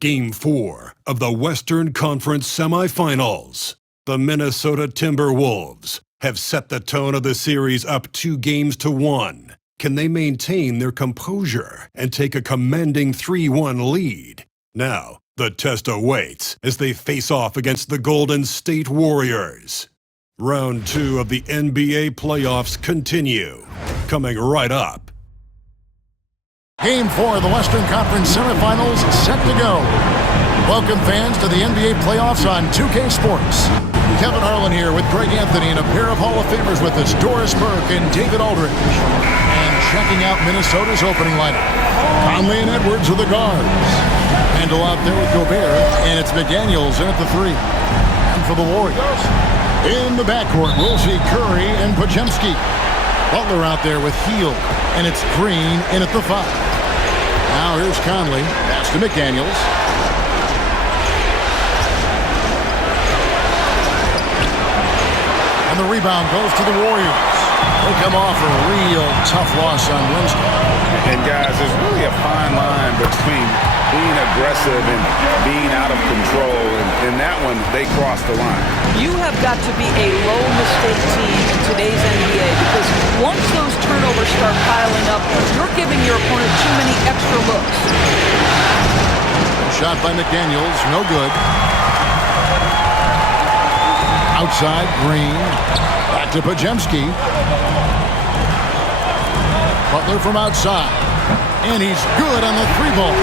Game 4 of the Western Conference semifinals. The Minnesota Timberwolves have set the tone of the series up 2-1. Can they maintain their composure and take a commanding 3-1 lead? Now, the test awaits as they face off against the Golden State Warriors. Round 2 of the NBA playoffs continue. Coming right up. Game 4 of the Western Conference semifinals set to go. Welcome fans to the NBA playoffs on 2K Sports. Kevin Harlan here with Greg Anthony and a pair of Hall of Famers with us, Doris Burke and David Aldridge. And checking out Minnesota's opening lineup. Conley and Edwards are the guards. Handle out there with Gobert, and it's McDaniels in at the 3. And for the Warriors, in the backcourt, we'll see Curry and Podziemski. Butler out there with Hield, and it's Green in at the 5. Now here's Conley. Pass to McDaniels. And the rebound goes to the Warriors. They come off a real tough loss on Wednesday. And guys, there's really a fine line between being aggressive and being out of control. And in that one, they crossed the line. You have got to be a low-mistake team in today's NBA because once those turnovers start piling up, you're giving your opponent too many extra looks. Shot by McDaniels, no good. Outside, Green. Back to Podziemski. Butler from outside. And he's good on the 3-ball.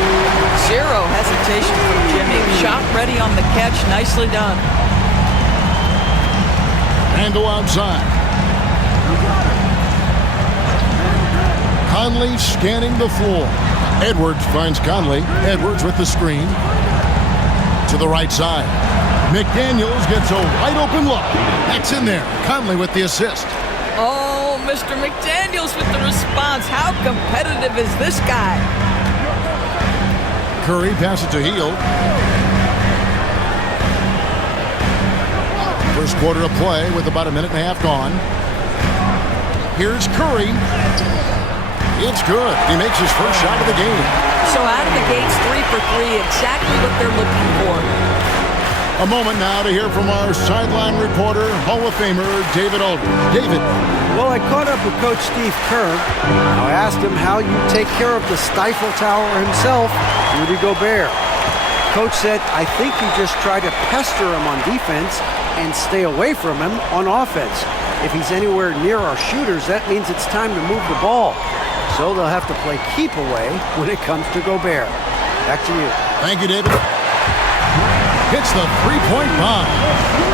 Zero hesitation from Jimmy. Shot ready on the catch. Nicely done. Handle outside. Conley scanning the floor. Edwards finds Conley. Edwards with the screen. To the right side. McDaniels gets a wide open look. That's in there. Conley with the assist. Oh, Mr. McDaniels with the response. How competitive is this guy? Curry passes to Hield. First quarter of play with about a minute and a half gone. Here's Curry. It's good. He makes his first shot of the game. So out of the gates, 3 for 3, exactly what they're looking for. A moment now to hear from our sideline reporter, Hall of Famer David Aldridge. David. Well, I caught up with Coach Steve Kerr. I asked him how you take care of the Stifle Tower himself, Rudy Gobert. Coach said, I think you just try to pester him on defense and stay away from him on offense. If he's anywhere near our shooters, that means it's time to move the ball. So they'll have to play keep away when it comes to Gobert. Back to you. Thank you, David. Hits the three-point bomb.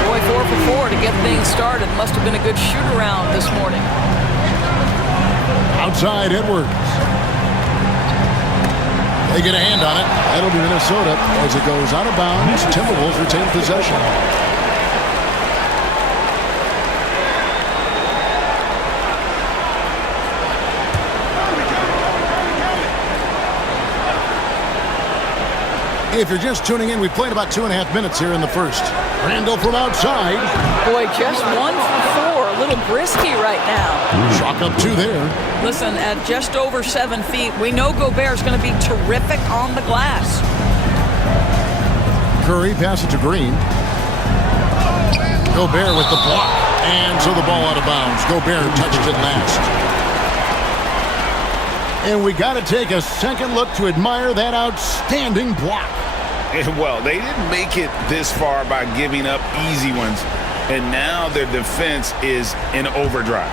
Boy, 4 for 4 to get things started. Must have been a good shoot-around this morning. Outside, Edwards. They get a hand on it. That'll be Minnesota as it goes out of bounds. Timberwolves retain possession. If you're just tuning in, we've played about 2.5 minutes here in the first. Randall from outside. Boy, just 1 for 4. A little brisky right now. Chalk up 2 there. Listen, at just over 7 feet, we know Gobert's going to be terrific on the glass. Curry passes to Green. Gobert with the block. And so the ball out of bounds. Gobert touched it last. And we got to take a second look to admire that outstanding block. Well, they didn't make it this far by giving up easy ones. And now their defense is in overdrive.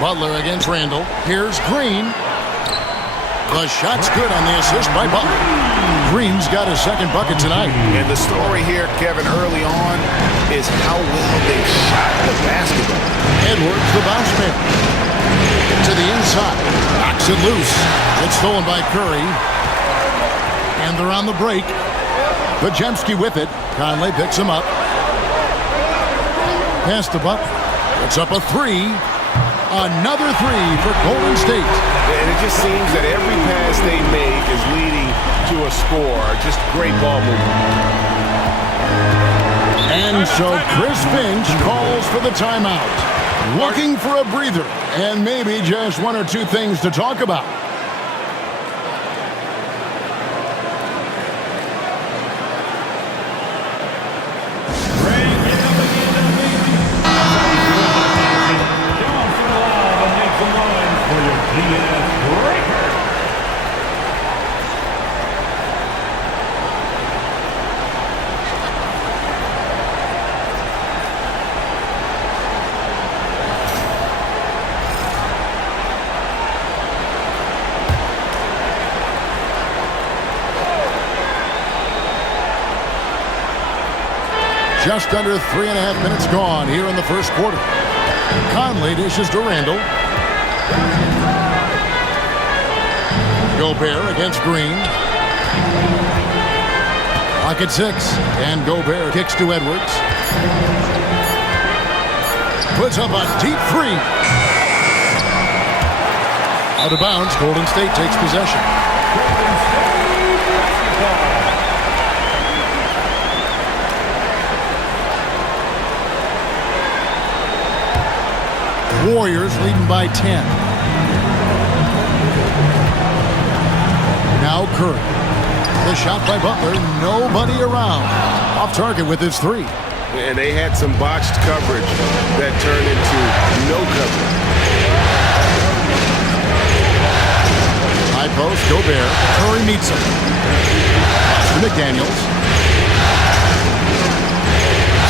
Butler against Randall. Here's Green. The shot's good on the assist by Butler. Green's got his second bucket tonight. And the story here, Kevin, early on is how well they shot the basketball. Edwards, the bounce man. To the inside. Knocks it loose. It's stolen by Curry. And they're on the break. Podziemski with it. Conley picks him up. Pass to Butler. It's up a 3. Another 3 for Golden State. And it just seems that every pass they make is leading to a score. Just great ball movement. And so Chris Finch calls for the timeout. Looking for a breather and maybe just one or two things to talk about. Just under 3.5 minutes gone here in the first quarter. Conley dishes to Randall. Gobert against Green. Clock at 6. And Gobert kicks to Edwards. Puts up a deep three. Out of bounds. Golden State takes possession. Warriors leading by 10. Now Curry. The shot by Butler. Nobody around. Off target with his three. And they had some botched coverage that turned into no coverage. High post, Gobert. Curry meets him. Pass to McDaniels.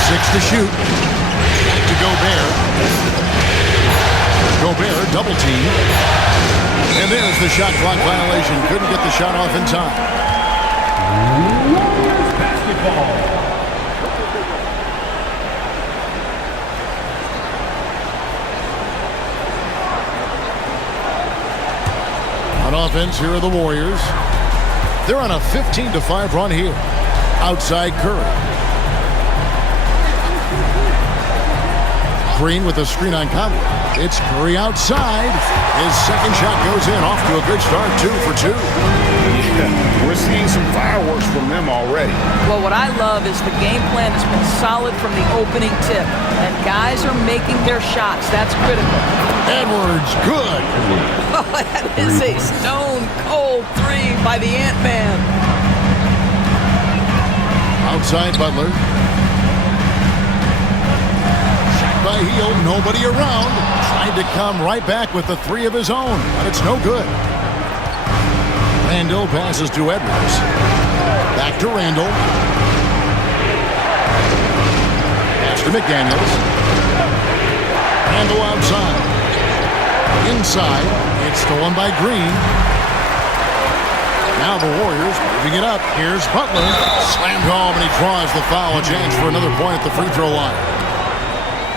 6 to shoot. Back to Gobert. Gobert double team. And there's the shot clock violation. Couldn't get the shot off in time. Warriors basketball. On offense, here are the Warriors. They're on a 15-5 run here. Outside Curry. Green with a screen on Conley. It's Curry outside. His second shot goes in. Off to a good start. 2 for 2. Yeah, we're seeing some fireworks from them already. Well, what I love is the game plan has been solid from the opening tip. And guys are making their shots. That's critical. Edwards, good. Oh, that is a stone-cold three by the Ant-Man. Outside Butler. By heel, nobody around. Tried to come right back with the three of his own, but it's no good. Randall passes to Edwards. Back to Randall. Pass to McDaniels. Randall outside. Inside. It's stolen by Green. Now the Warriors moving it up. Here's Butler. Slammed home, and he draws the foul. A chance for another point at the free throw line.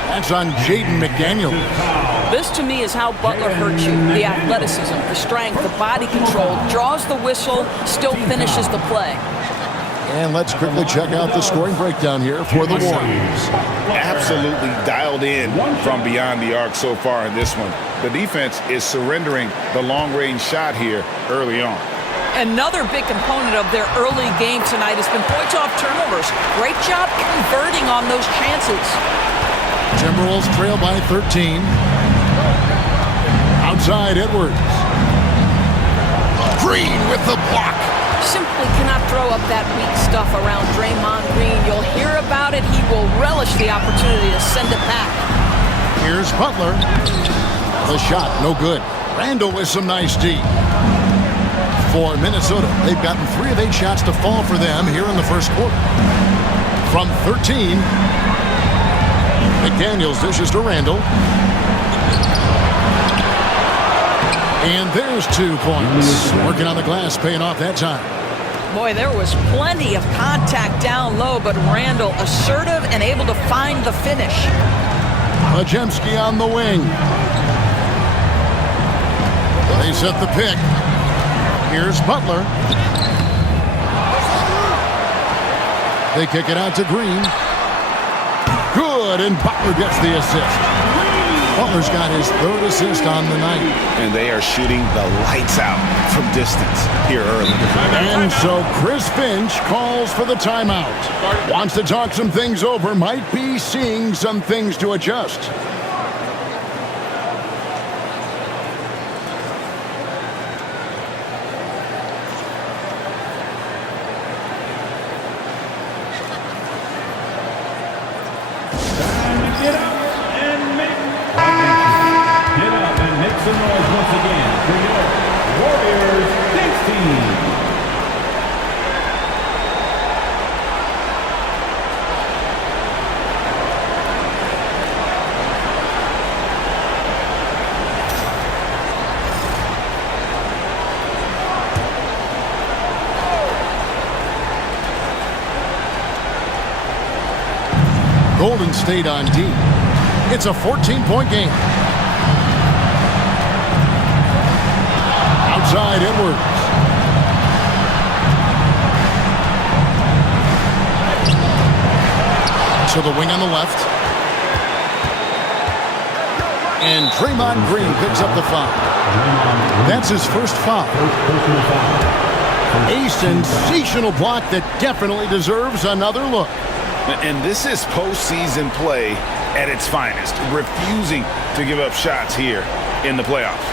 That's on Jaden McDaniels. This, to me, is how Butler hurts you. The athleticism, the strength, the body control, draws the whistle, still finishes the play. And let's quickly check out the scoring breakdown here for the Warriors. Absolutely dialed in from beyond the arc so far in this one. The defense is surrendering the long-range shot here early on. Another big component of their early game tonight has been points off turnovers. Great job converting on those chances. Timberwolves trail by 13. Outside Edwards. Green with the block. Simply cannot throw up that weak stuff around Draymond Green. You'll hear about it. He will relish the opportunity to send it back. Here's Butler. The shot, no good. Randall with some nice D. For Minnesota, they've gotten 3 of 8 shots to fall for them here in the first quarter. From 13, McDaniels dishes to Randall. And there's 2 points. Working on the glass, paying off that time. Boy, there was plenty of contact down low, but Randall assertive and able to find the finish. Majemski on the wing. They set the pick. Here's Butler. They kick it out to Green. Good, and Butler gets the assist. Butler's got his 3rd assist on the night. And they are shooting the lights out from distance here early. And so Chris Finch calls for the timeout. Wants to talk some things over, might be seeing some things to adjust. Warriors 16. Golden State on D. It's a 14-point game. Outside Edwards. To the wing on the left. And Draymond Green picks up the foul. That's his first foul. A sensational block that definitely deserves another look. And this is postseason play at its finest, refusing to give up shots here in the playoffs.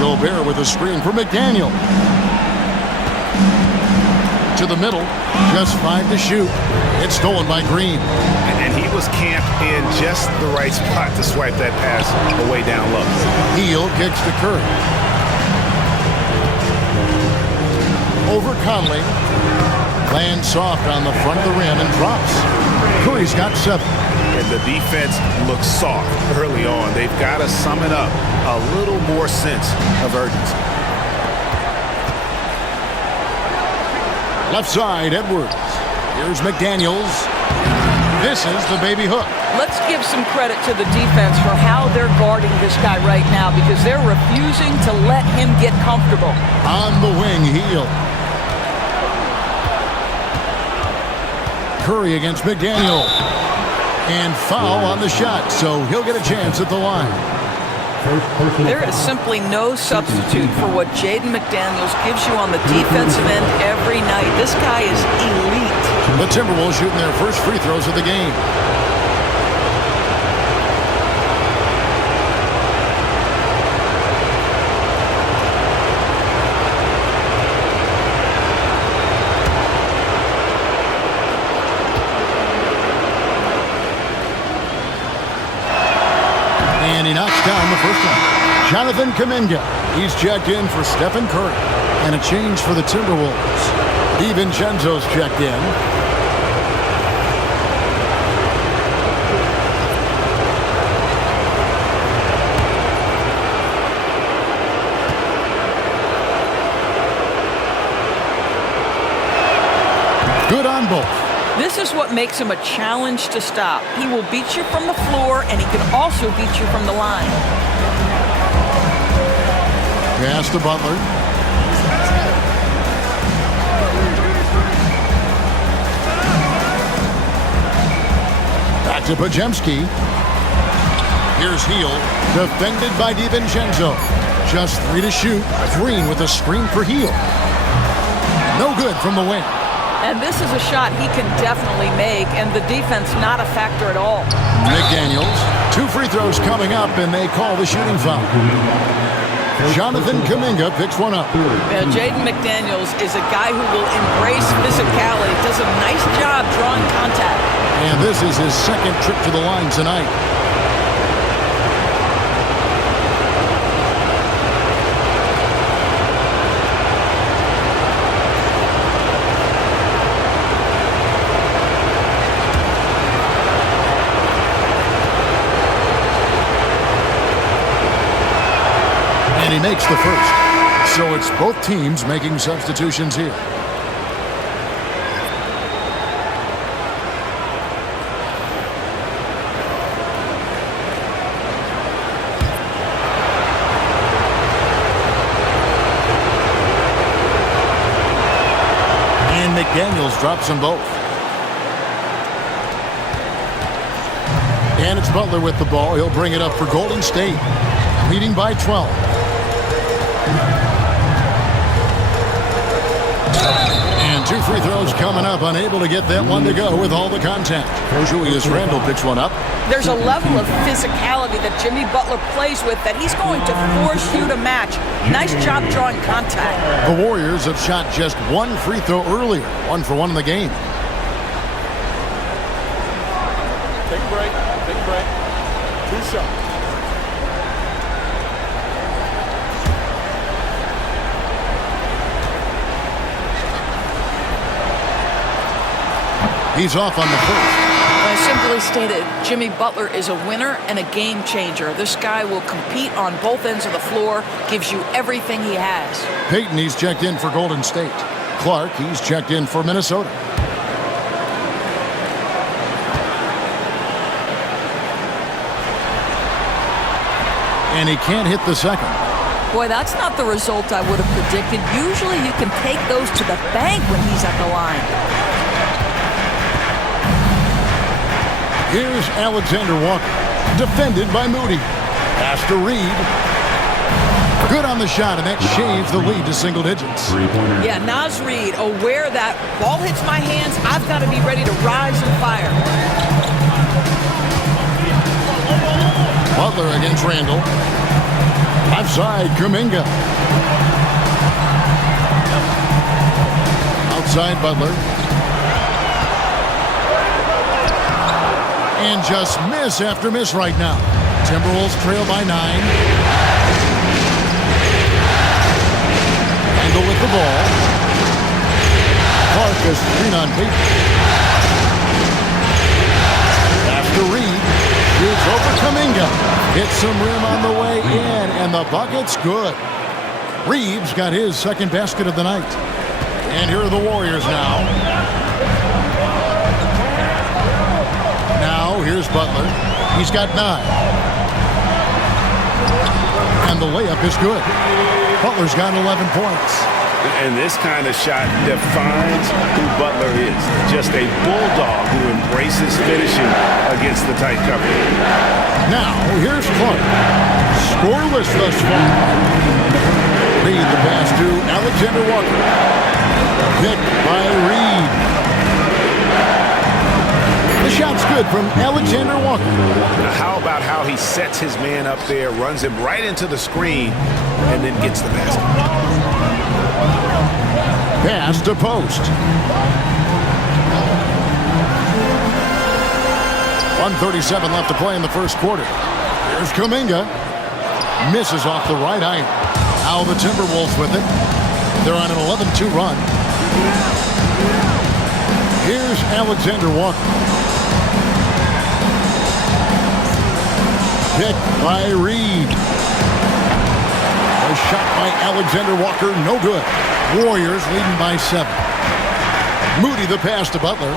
Gobert with a screen for McDaniel. To the middle, just 5 to shoot. It's stolen by Green. And he was camped in just the right spot to swipe that pass away down low. Heel kicks to Curry. Over Conley. Lands soft on the front of the rim and drops. Curry's got 7. And the defense looks soft early on. They've got to sum it up a little more sense of urgency. Left side, Edwards. Here's McDaniels. This is the baby hook. Let's give some credit to the defense for how they're guarding this guy right now because they're refusing to let him get comfortable. On the wing, Heel. Curry against McDaniel. And foul on the shot, so he'll get a chance at the line. There is simply no substitute for what Jaden McDaniels gives you on the defensive end every night. This guy is elite. The Timberwolves shooting their first free throws of the game. And he knocks down the first one. Jonathan Kuminga. He's checked in for Stephen Curry. And a change for the Timberwolves. DiVincenzo's checked in. Good on both. This is what makes him a challenge to stop. He will beat you from the floor, and he can also beat you from the line. Pass to Butler. Back to Podziemski. Here's Heel, defended by DiVincenzo. Just 3 to shoot. Green with a screen for Heel. No good from the wing. And this is a shot he can definitely make, and the defense not a factor at all. McDaniels, 2 free throws coming up, and they call the shooting foul. Jonathan Kuminga picks one up. Yeah, Jaden McDaniels is a guy who will embrace physicality, does a nice job drawing contact. And this is his second trip to the line tonight. And he makes the first. So it's both teams making substitutions here. McDaniels drops them both. And it's Butler with the ball. He'll bring it up for Golden State, leading by 12. And 2 free throws coming up. Unable to get that one to go with all the contact. Julius Randle picks one up. There's a level of physicality that Jimmy Butler plays with that he's going to force you to match. Nice job drawing contact. The Warriors have shot just 1 free throw earlier. 1 for 1 in the game. Take a break. Take a break. 2 shots. He's off on the first. Simply stated, Jimmy Butler is a winner and a game changer. This guy will compete on both ends of the floor, gives you everything he has. Payton, he's checked in for Golden State. Clark, he's checked in for Minnesota. And he can't hit the second. Boy, that's not the result I would have predicted. Usually you can take those to the bank when he's at the line. Here's Alexander Walker, defended by Moody. Pass to Reed. Good on the shot, and that shaves the lead to single digits. Yeah, Naz Reid, aware that ball hits my hands, I've got to be ready to rise and fire. Butler against Randle. Outside, Kuminga. Outside, Butler. And just miss after miss right now. Timberwolves trail by 9. Randle with the ball. Clark is screen on Payton. Pass to Reed. Shoots over Kuminga. Hits some rim on the way in, and the bucket's good. Reeves got his second basket of the night. And here are the Warriors now. Now, here's Butler. He's got 9. And the layup is good. Butler's got 11 points. And this kind of shot defines who Butler is. Just a bulldog who embraces finishing against the tight cover. Now, here's Clark. Scoreless thus far. Reed the pass to Alexander Walker. Picked by Reed. The shot's good from Alexander Walker. Now, how about how he sets his man up there, runs him right into the screen, and then gets the basket. Pass to post. 1:37 left to play in the first quarter. Here's Kuminga. Misses off the right iron. Now the Timberwolves with it. They're on an 11-2 run. Here's Alexander Walker. Picked by Reed. A shot by Alexander Walker, no good. Warriors leading by 7. Moody the pass to Butler.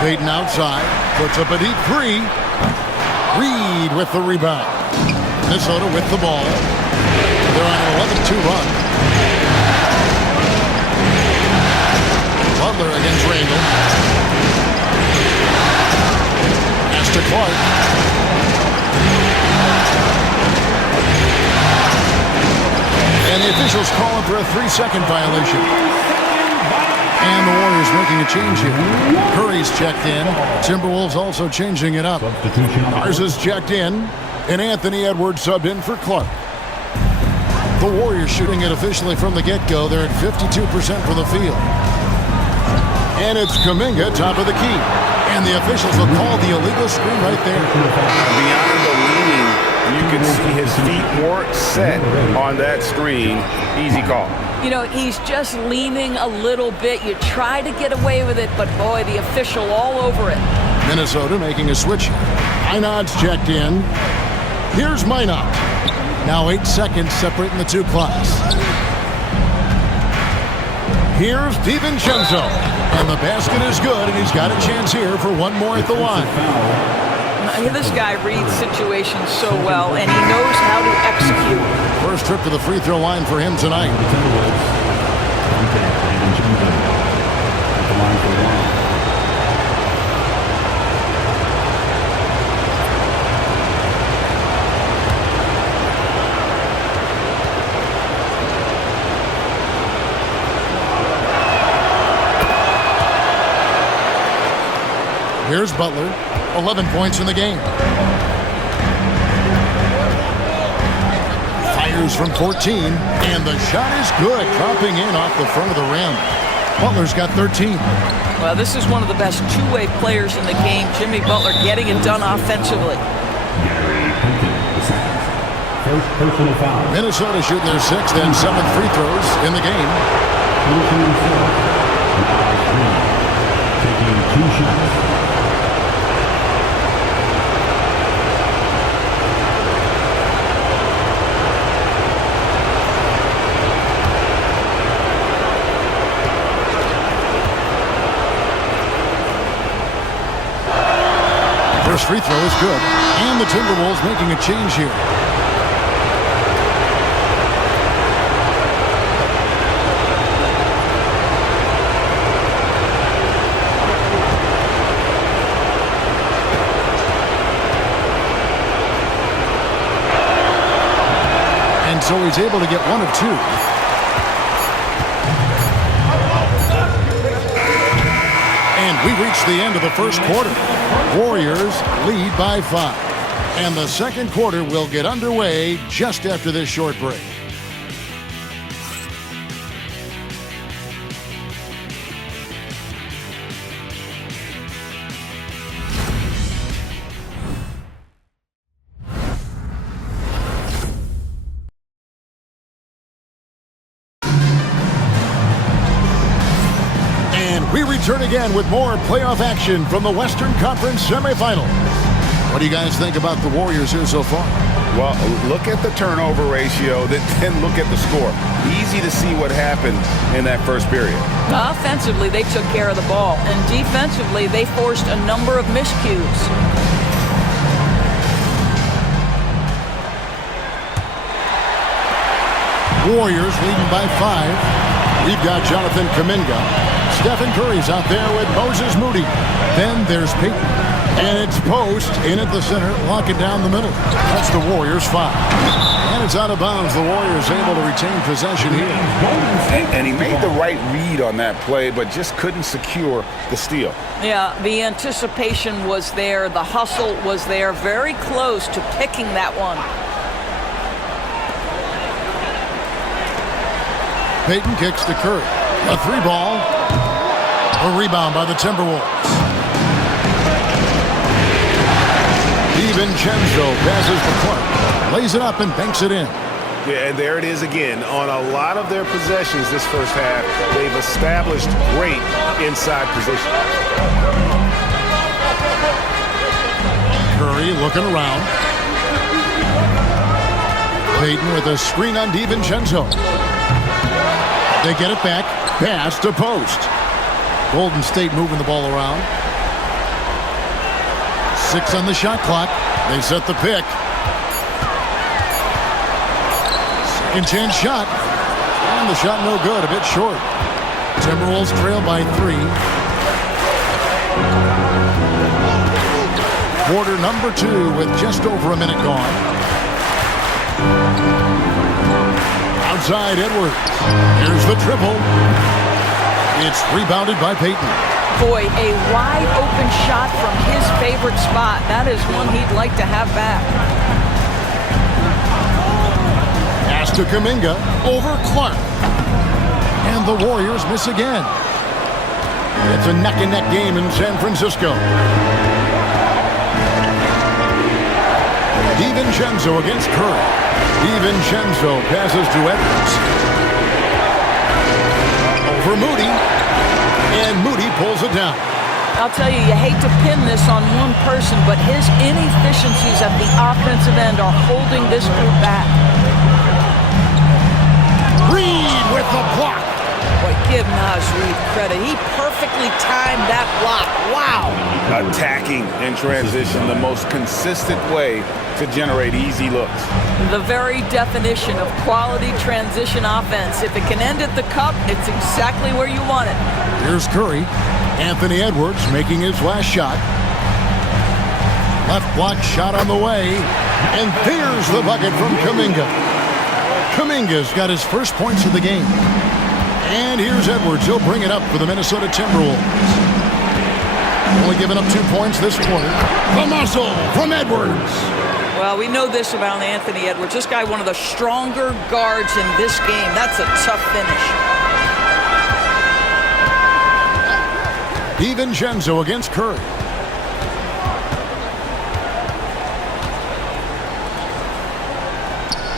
Payton outside, puts up a deep 3. Reed with the rebound. Minnesota with the ball. They're on an 11-2 run. Butler against Randle. Pass to Clark. And the officials call him for a 3-second violation. And the Warriors making a change here. Curry's checked in. Timberwolves also changing it up. Ours is checked in. And Anthony Edwards subbed in for Clark. The Warriors shooting it officially from the get-go. They're at 52% for the field. And it's Kuminga, top of the key. And the officials will call the illegal screen right there. Beyond the leaning, you can see his feet more set on that screen. Easy call. You know, he's just leaning a little bit. You try to get away with it, but boy, the official all over it. Minnesota making a switch. Minot's checked in. Here's Minot. Now 8 seconds separating the two clocks. Here's DiVincenzo. And the basket is good, and he's got a chance here for one more at the line. This guy reads situations so well, and he knows how to execute. First trip to the free throw line for him tonight. Here's Butler, 11 points in the game. Fires from 14, and the shot is good, dropping in off the front of the rim. Butler's got 13. Well, this is one of the best two-way players in the game. Jimmy Butler getting it done offensively. First personal foul. Minnesota shooting their 6th and 7th free throws in the game. Taking 2 shots. First free throw is good. And the Timberwolves making a change here. And so he's able to get 1 of 2. We reached the end of the first quarter. Warriors lead by 5. And the second quarter will get underway just after this short break. We return again with more playoff action from the Western Conference semifinal. What do you guys think about the Warriors here so far? Well, look at the turnover ratio, then look at the score. Easy to see what happened in that first period. Offensively, they took care of the ball, and defensively, they forced a number of miscues. Warriors leading by 5. We've got Jonathan Kuminga. Stephen Curry's out there with Moses Moody. Then there's Peyton. And it's Post in at the center, locking down the middle. That's the Warriors' 5. And it's out of bounds. The Warriors able to retain possession here. And he made the right read on that play, but just couldn't secure the steal. Yeah, the anticipation was there. The hustle was there. Very close to picking that one. Peyton kicks to Curry. A 3-ball. A rebound by the Timberwolves. DiVincenzo passes to Clark. Lays it up and banks it in. Yeah, and there it is again. On a lot of their possessions this first half, they've established great inside position. Curry looking around. Peyton with a screen on DiVincenzo. They get it back. Pass to Post. Golden State moving the ball around. 6 on the shot clock. They set the pick. Second chance shot. And the shot no good. A bit short. Timberwolves trail by 3. Quarter number 2 with just over a minute gone. Outside Edwards. Here's the triple. It's rebounded by Peyton. Boy, a wide open shot from his favorite spot. That is one he'd like to have back. Pass to Kuminga over Clark. And the Warriors miss again. It's a neck-and-neck game in San Francisco. DiVincenzo against Curry. DiVincenzo passes to Edwards. Over Moody. And Moody pulls it down. I'll tell you, you hate to pin this on one person, but his inefficiencies at the offensive end are holding this group back. Reed with the block. Boy, give Naz Reid credit. He perfectly timed that block. Wow. Attacking in transition, the most consistent way to generate easy looks. The very definition of quality transition offense. If it can end at the cup, it's exactly where you want it. Here's Curry. Anthony Edwards making his last shot. Left block shot on the way. And there's the bucket from Kuminga. Kuminga's got his first points of the game. And here's Edwards. He'll bring it up for the Minnesota Timberwolves. Only giving up 2 points this quarter. The muscle from Edwards. Well, we know this about Anthony Edwards. This guy, one of the stronger guards in this game. That's a tough finish. DiVincenzo against Curry.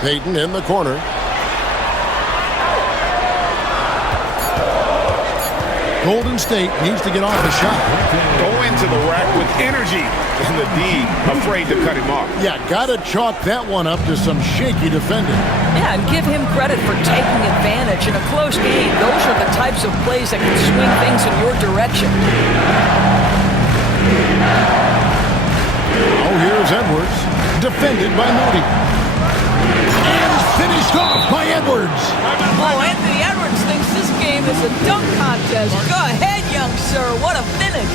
Payton in the corner. Golden State needs to get off the shot. Go into the rack with energy. And the D afraid to cut him off. Yeah, got to chalk that one up to some shaky defending. Yeah, and give him credit for taking advantage. In a close game, those are the types of plays that can swing things in your direction. Oh, here's Edwards. Defended by Moody. And finished off by Edwards. Oh, Anthony Edwards thinks this game is a dunk contest. Go ahead, young sir. What a finish.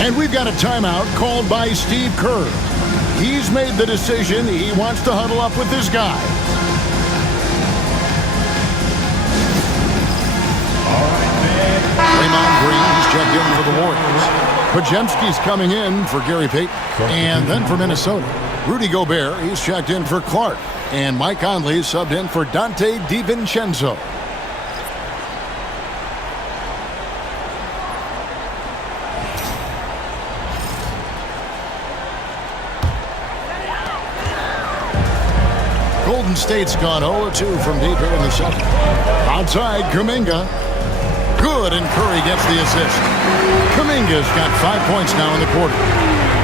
And we've got a timeout called by Steve Kerr. He's made the decision he wants to huddle up with this guy. Draymond Green's checked in for the Warriors. Podziemski's coming in for Gary Payton. And then for Minnesota, Rudy Gobert, he's checked in for Clark. And Mike Conley subbed in for Dante DiVincenzo. Golden State's gone 0-2 from deep here in the second. Outside, Kuminga. Good, and Curry gets the assist. Kuminga's got 5 points now in the quarter.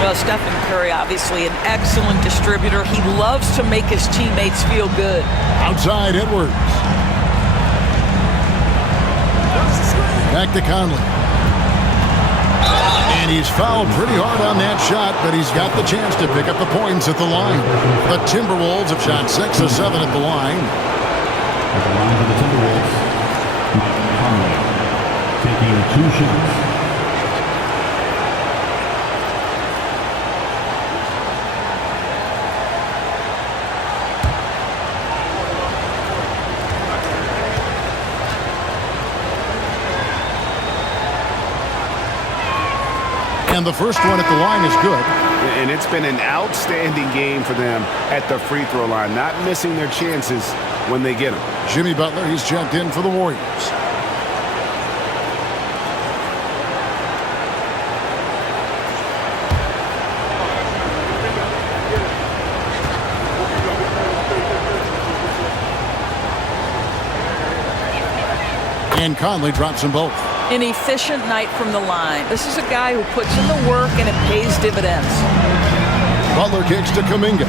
Well, Stephen Curry, obviously an excellent distributor. He loves to make his teammates feel good. Outside, Edwards. Back to Conley. And he's fouled pretty hard on that shot, but he's got the chance to pick up the points at the line. The Timberwolves have shot 6 of 7 at the line. At the line for the Timberwolves, Conley taking 2 shots. And the first one at the line is good. And it's been an outstanding game for them at the free throw line, not missing their chances when they get them. Jimmy Butler, he's checked in for the Warriors. And Conley drops them both. An efficient night from the line. This is a guy who puts in the work and it pays dividends. Butler kicks to Kuminga.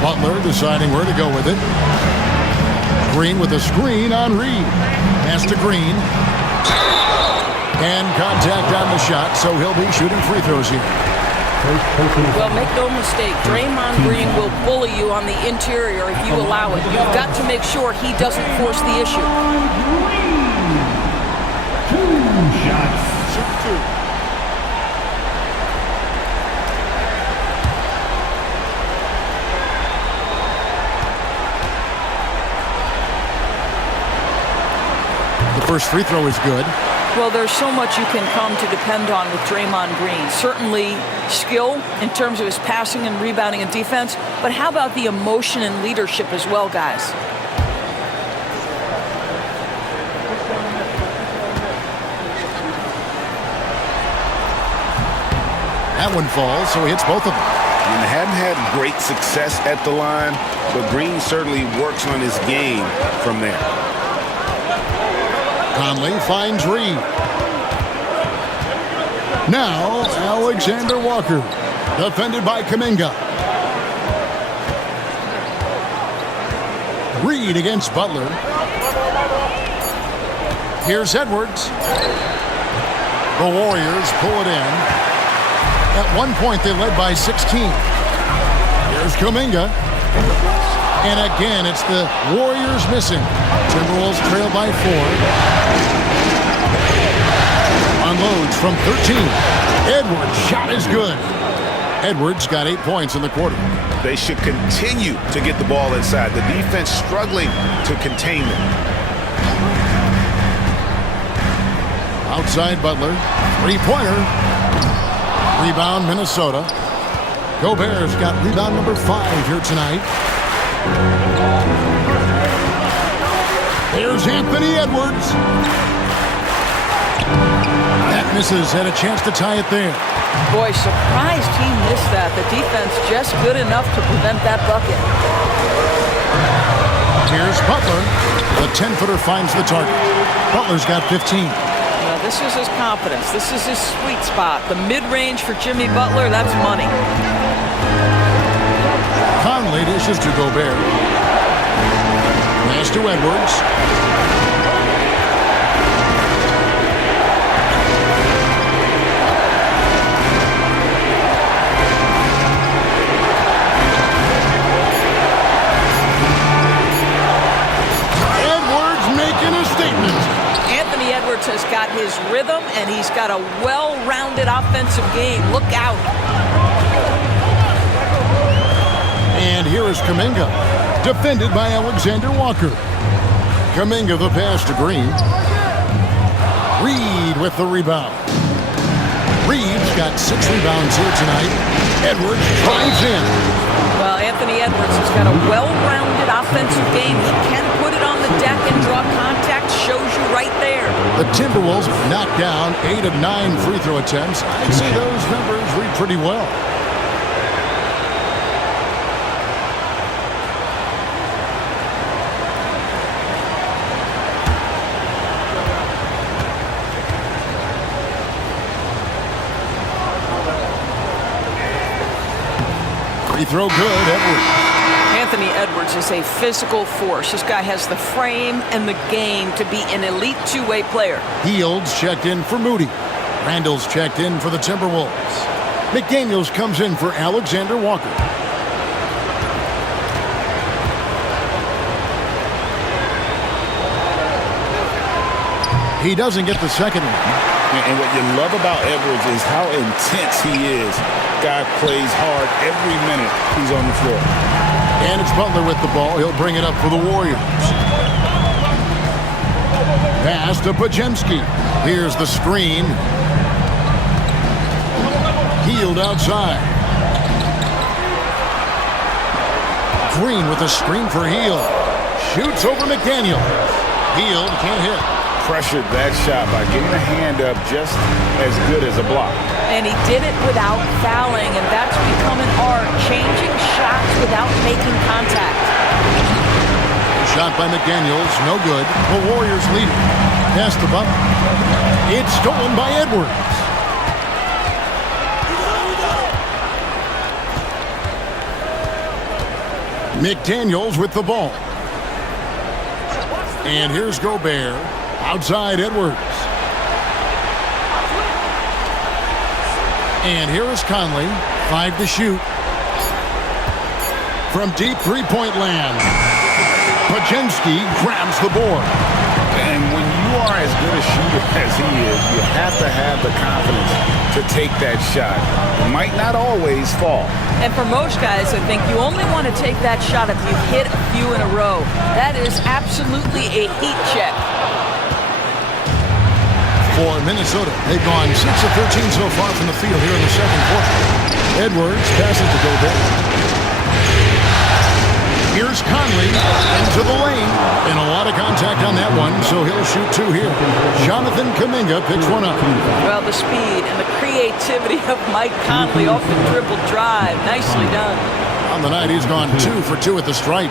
Butler deciding where to go with it. Green with a screen on Reed. Pass to Green. And contact on the shot, so he'll be shooting free throws here. Well, make no mistake, Draymond Green will bully you on the interior if you allow it. You've got to make sure he doesn't force the issue. 2 shots. The first free throw is good. Well, there's so much you can come to depend on with Draymond Green. Certainly skill in terms of his passing and rebounding and defense, but how about the emotion and leadership as well, guys? That one falls, so he hits both of them. And they hadn't had great success at the line, but Green certainly works on his game from there. Conley finds Reed. Now, Alexander Walker, defended by Kuminga. Reed against Butler. Here's Edwards. The Warriors pull it in. At one point, they led by 16. Here's Kuminga. And again, it's the Warriors missing. Timberwolves trail by 4. Unloads from 13. Edwards' shot is good. Edwards got 8 points in the quarter. They should continue to get the ball inside. The defense struggling to contain them. Outside Butler. Three-pointer. Rebound Minnesota. Gobert's got rebound number 5 here tonight. There's Anthony Edwards. That misses. Had a chance to tie it there. Boy, surprised he missed that. The defense just good enough to prevent that bucket. Here's Butler. The 10-footer finds the target. Butler's got 15. Now, this is his confidence. This is his sweet spot. The mid-range for Jimmy Butler, that's money. Conley dishes to Gobert. Pass to Edwards. Edwards making a statement. Anthony Edwards has got his rhythm, and he's got a well-rounded offensive game. Look out. And here is Kuminga, defended by Alexander Walker. Kuminga the pass to Green. Reed with the rebound. Reed's got 6 rebounds here tonight. Edwards drives in. Well, Anthony Edwards has got a well-rounded offensive game. He can put it on the deck and draw contact. Shows you right there. The Timberwolves knocked down 8 of 9 free throw attempts. I'd say those numbers read pretty well. Free throw good, Edwards. Anthony Edwards is a physical force. This guy has the frame and the game to be an elite two-way player. Fields checked in for Moody. Randall's checked in for the Timberwolves. McDaniels comes in for Alexander Walker. He doesn't get the second one. And what you love about Edwards is how intense he is. Guy plays hard every minute he's on the floor. And it's Butler with the ball. He'll bring it up for the Warriors. Pass to Podziemski. Here's the screen. Hield outside. Green with the screen for Hield. Shoots over McDaniel. Hield can't hit. Pressured that shot by getting a hand up just as good as a block. And he did it without fouling, and that's become an art, changing shots without making contact. Shot by McDaniels, no good. The Warriors lead it. Pass to Butler. It's stolen by Edwards. McDaniels with the ball. And here's Gobert. Outside Edwards. And here is Conley. 5 to shoot. From deep three-point land. Podziemski grabs the board. And when you are as good a shooter as he is, you have to have the confidence to take that shot. It might not always fall. And for most guys, I think you only want to take that shot if you've hit a few in a row. That is absolutely a heat check. For Minnesota, they've gone 6 of 13 so far from the field here in the second quarter. Edwards passes to Gobert. Here's Conley into the lane. And a lot of contact on that one, so he'll shoot 2 here. Jonathan Kuminga picks one up. Well, the speed and the creativity of Mike Conley off the dribble drive. Nicely done. On the night, he's gone 2 for 2 at the stripe.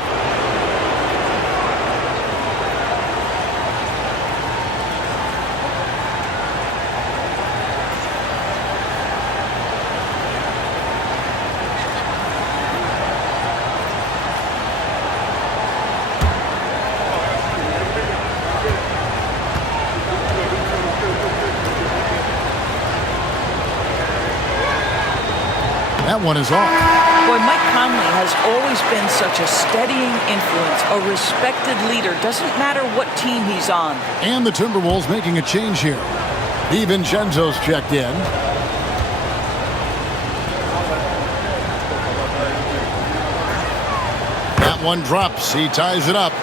That one is off. Boy, Mike Conley has always been such a steadying influence, a respected leader. Doesn't matter what team he's on. And the Timberwolves making a change here. DiVincenzo's checked in. That one drops. He ties it up.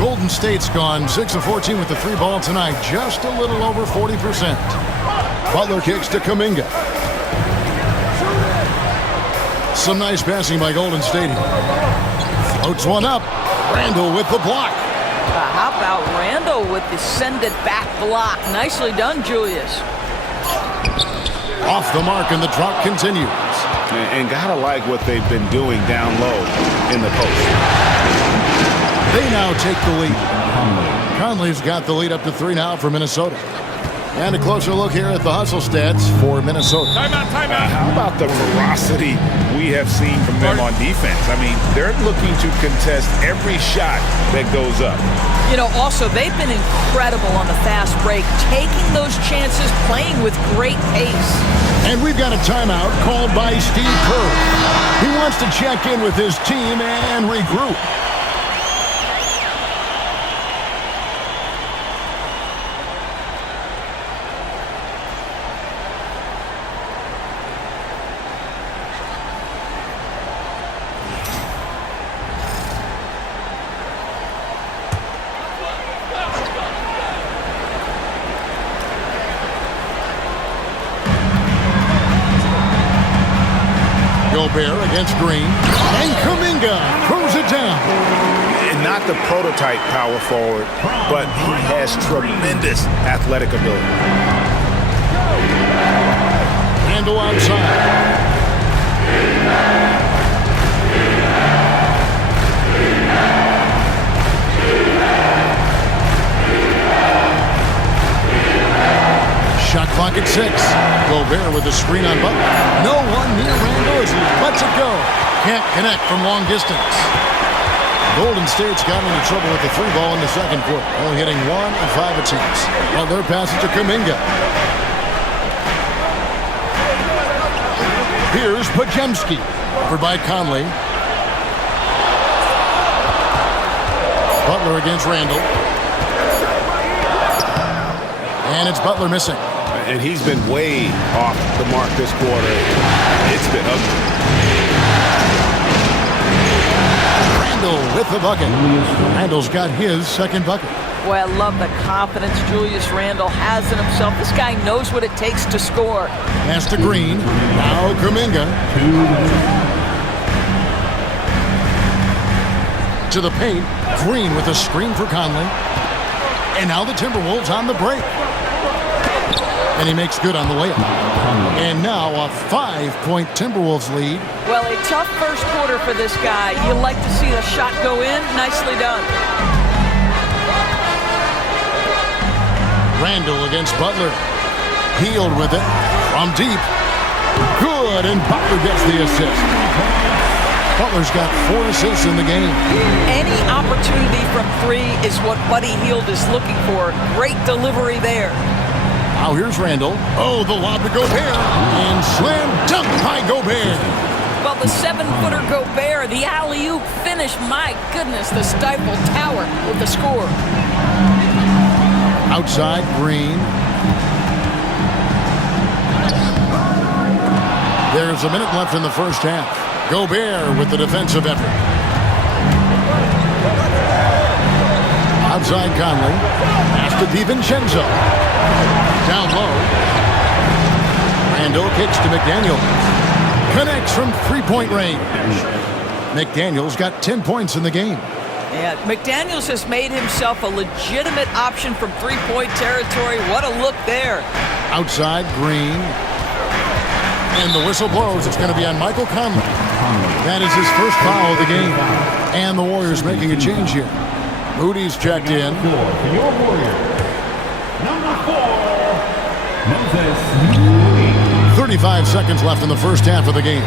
Golden State's gone 6 of 14 with the 3 ball tonight. Just a little over 40%. Butler kicks to Kuminga. Some nice passing by Golden State here. Floats one up. Randall with the block. How about Randall with the send-it-back block? Nicely done, Julius. Off the mark, and the drop continues. And gotta like what they've been doing down low in the post. They now take the lead. Conley's got the lead up to 3 now for Minnesota. And a closer look here at the hustle stats for Minnesota. Timeout. How about the ferocity we have seen from them on defense? I mean, they're looking to contest every shot that goes up. You know, also, they've been incredible on the fast break, taking those chances, playing with great pace. And we've got a timeout called by Steve Kerr. He wants to check in with his team and regroup. Gobert against Green, and Kuminga throws it down. And not the prototype power forward, but he has tremendous athletic ability. Randall outside. Shot clock at 6. Gobert with a screen on Butler. No one near Randall as he lets it go. Can't connect from long distance. Golden State's got into trouble with the 3 ball in the second quarter. Only hitting 1 of 5 attempts. Butler passes to Kuminga. Here's Pajemski. Over by Conley. Butler against Randall. And it's Butler missing. And he's been way off the mark this quarter. It's been ugly. Randall with the bucket. Randall's got his second bucket. Boy, I love the confidence Julius Randall has in himself. This guy knows what it takes to score. Pass to Green. Now Kuminga. To the paint. Green with a screen for Conley. And now the Timberwolves on the break. And he makes good on the layup. And now a 5-point Timberwolves lead. Well, a tough first quarter for this guy. You like to see the shot go in. Nicely done. Randall against Butler. Healed with it from deep. Good, and Butler gets the assist. Butler's got 4 assists in the game. Any opportunity from 3 is what Buddy Hield is looking for. Great delivery there. Now here's Randall. Oh, the lob to Gobert. And slam dunk by Gobert. Well, the 7-footer Gobert, the alley-oop finish. My goodness, the Stifle Tower with the score. Outside, Green. There's a minute left in the first half. Gobert with the defensive effort. Outside Conley. Pass to DiVincenzo. Down low. Randall kicks to McDaniels. Connects from 3-point range. McDaniels got 10 points in the game. Yeah, McDaniels has made himself a legitimate option from 3-point territory. What a look there. Outside, Green. And the whistle blows. It's going to be on Michael Conley. That is his first foul of the game. And the Warriors making a change here. Moody's checked in. For your Warriors, number 4, Memphis. 35 seconds left in the first half of the game.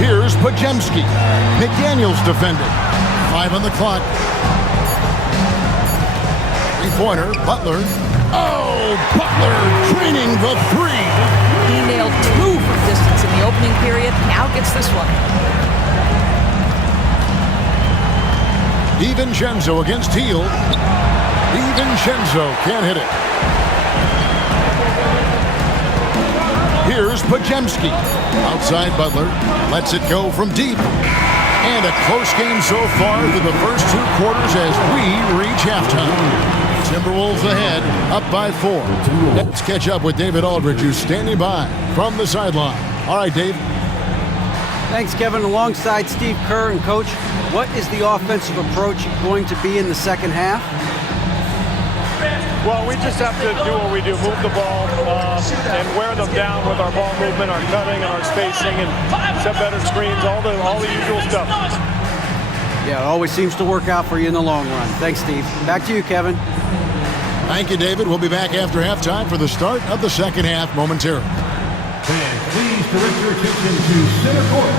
Here's Pajemski. McDaniels defending. 5 on the clock. 3-pointer, Butler. Oh, Butler draining the three. He nailed 2 from distance in the opening period. Now gets this one. DiVincenzo against Hield. DiVincenzo can't hit it. Here's Podziemski. Outside Butler. Lets it go from deep. And a close game so far through the first 2 quarters as we reach halftime. Timberwolves ahead, up by 4. Let's catch up with David Aldridge, who's standing by from the sideline. All right, Dave. Thanks, Kevin. Alongside Steve Kerr and Coach, what is the offensive approach going to be in the second half? Well, we just have to do what we do, move the ball and wear them down with our ball movement, our cutting, and our spacing, and set better screens, all the usual stuff. Yeah, it always seems to work out for you in the long run. Thanks, Steve. Back to you, Kevin. Thank you, David. We'll be back after halftime for the start of the second half momentarily. Fans, please direct your attention to center court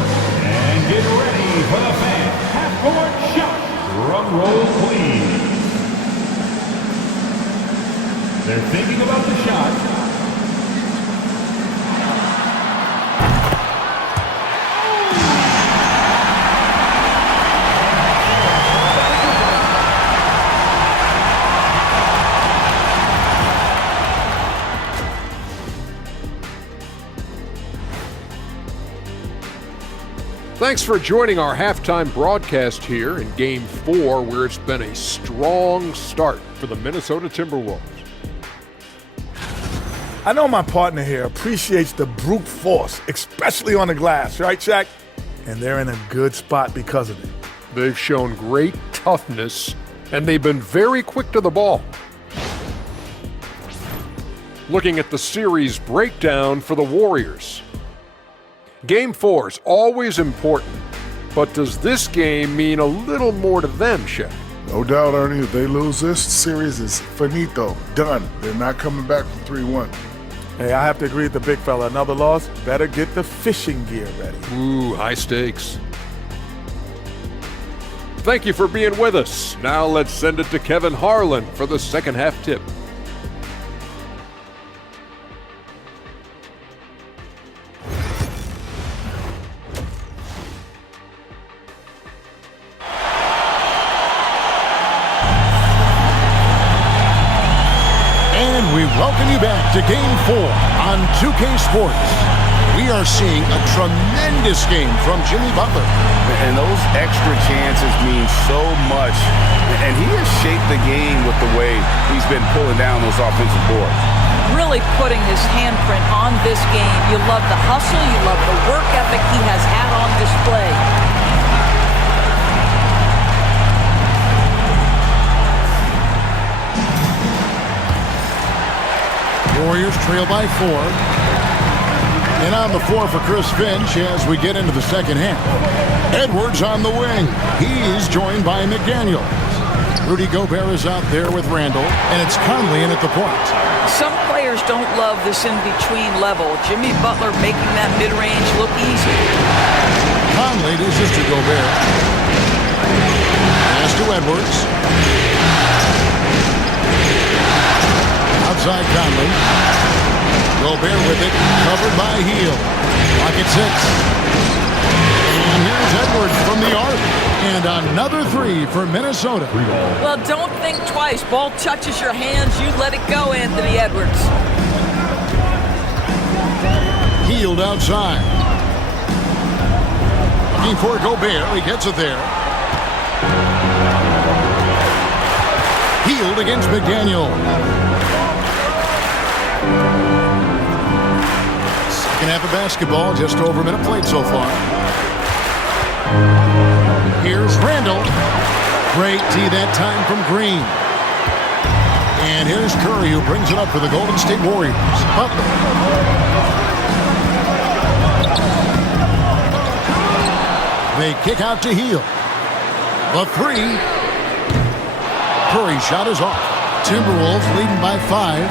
and get ready for the fan half-court shot. Drum roll, please. They're thinking about the shot. Thanks for joining our halftime broadcast here in Game 4, where it's been a strong start for the Minnesota Timberwolves. I know my partner here appreciates the brute force, especially on the glass, right, Shaq? And they're in a good spot because of it. They've shown great toughness, and they've been very quick to the ball. Looking at the series breakdown for the Warriors. Game 4 is always important, but does this game mean a little more to them, Shaq? No doubt, Ernie. If they lose this, series is finito, done. They're not coming back from 3-1. Hey, I have to agree with the big fella. Another loss, better get the fishing gear ready. Ooh, high stakes. Thank you for being with us. Now let's send it to Kevin Harlan for the second half tip. We welcome you back to Game 4 on 2K Sports. We are seeing a tremendous game from Jimmy Butler. And those extra chances mean so much. And he has shaped the game with the way he's been pulling down those offensive boards. Really putting his handprint on this game. You love the hustle, you love the work ethic he has had on display. Warriors trail by 4. And on the floor for Chris Finch as we get into the second half. Edwards on the wing. He's joined by McDaniel. Rudy Gobert is out there with Randall, and it's Conley in at the point. Some players don't love this in-between level. Jimmy Butler making that mid-range look easy. Conley dishes to Gobert. Pass to Edwards. Outside Conley. Gobert with it, covered by Hield. Pocket 6. And here's Edwards from the arc. And another 3 for Minnesota. Well, don't think twice. Ball touches your hands, you let it go, Anthony Edwards. Hield outside. Looking for Gobert. He gets it there. Hield against McDaniel. Second half of basketball, just over a minute played so far. Here's Randall. Great D that time from Green. And here's Curry, who brings it up for the Golden State Warriors. Butler. They kick out to Hield. The 3. Curry's shot is off. Timberwolves leading by 5.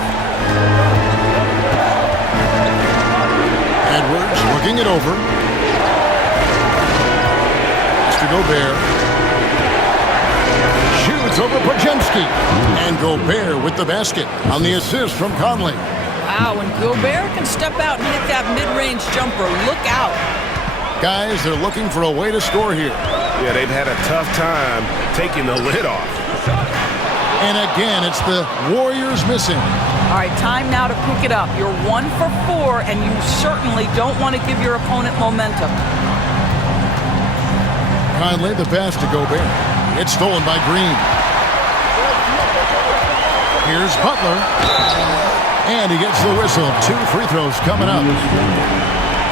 Edwards looking it over. It's to Gobert. Shoots over Podziemski. And Gobert with the basket on the assist from Conley. Wow, and Gobert can step out and hit that mid-range jumper. Look out. Guys, they're looking for a way to score here. Yeah, they've had a tough time taking the lid off. And again, it's the Warriors missing. All right, time now to pick it up. You're 1 for 4, and you certainly don't want to give your opponent momentum. Conley, the pass to Gobert. It's stolen by Green. Here's Butler. And he gets the whistle. 2 free throws coming up.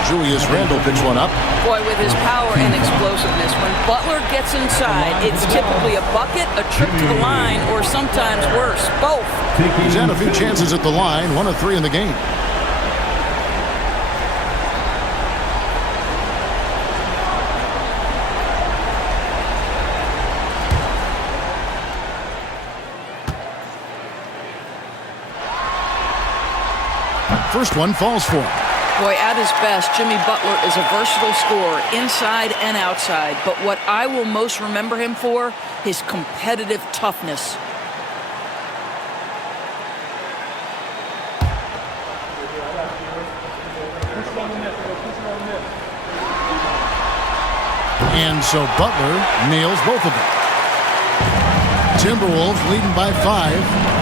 Julius Randle picks one up. Boy, with his power and explosiveness, when Butler gets inside, it's typically a bucket, a trip to the line, or sometimes worse, both. He's had a few chances at the line, 1 of 3 in the game. First one falls for him. Boy, at his best, Jimmy Butler is a versatile scorer, inside and outside. But what I will most remember him for, his competitive toughness. And so Butler nails both of them. Timberwolves leading by 5.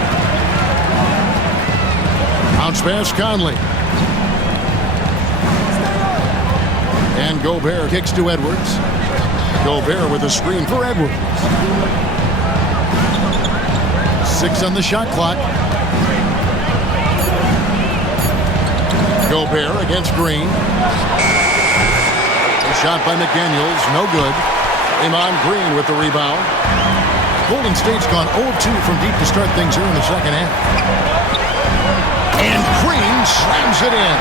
Bounce pass, Conley. And Gobert kicks to Edwards. Gobert with a screen for Edwards. 6 on the shot clock. Gobert against Green. A shot by McDaniels, no good. Draymond Green with the rebound. Golden State's gone 0-2 from deep to start things here in the second half. And Green slams it in.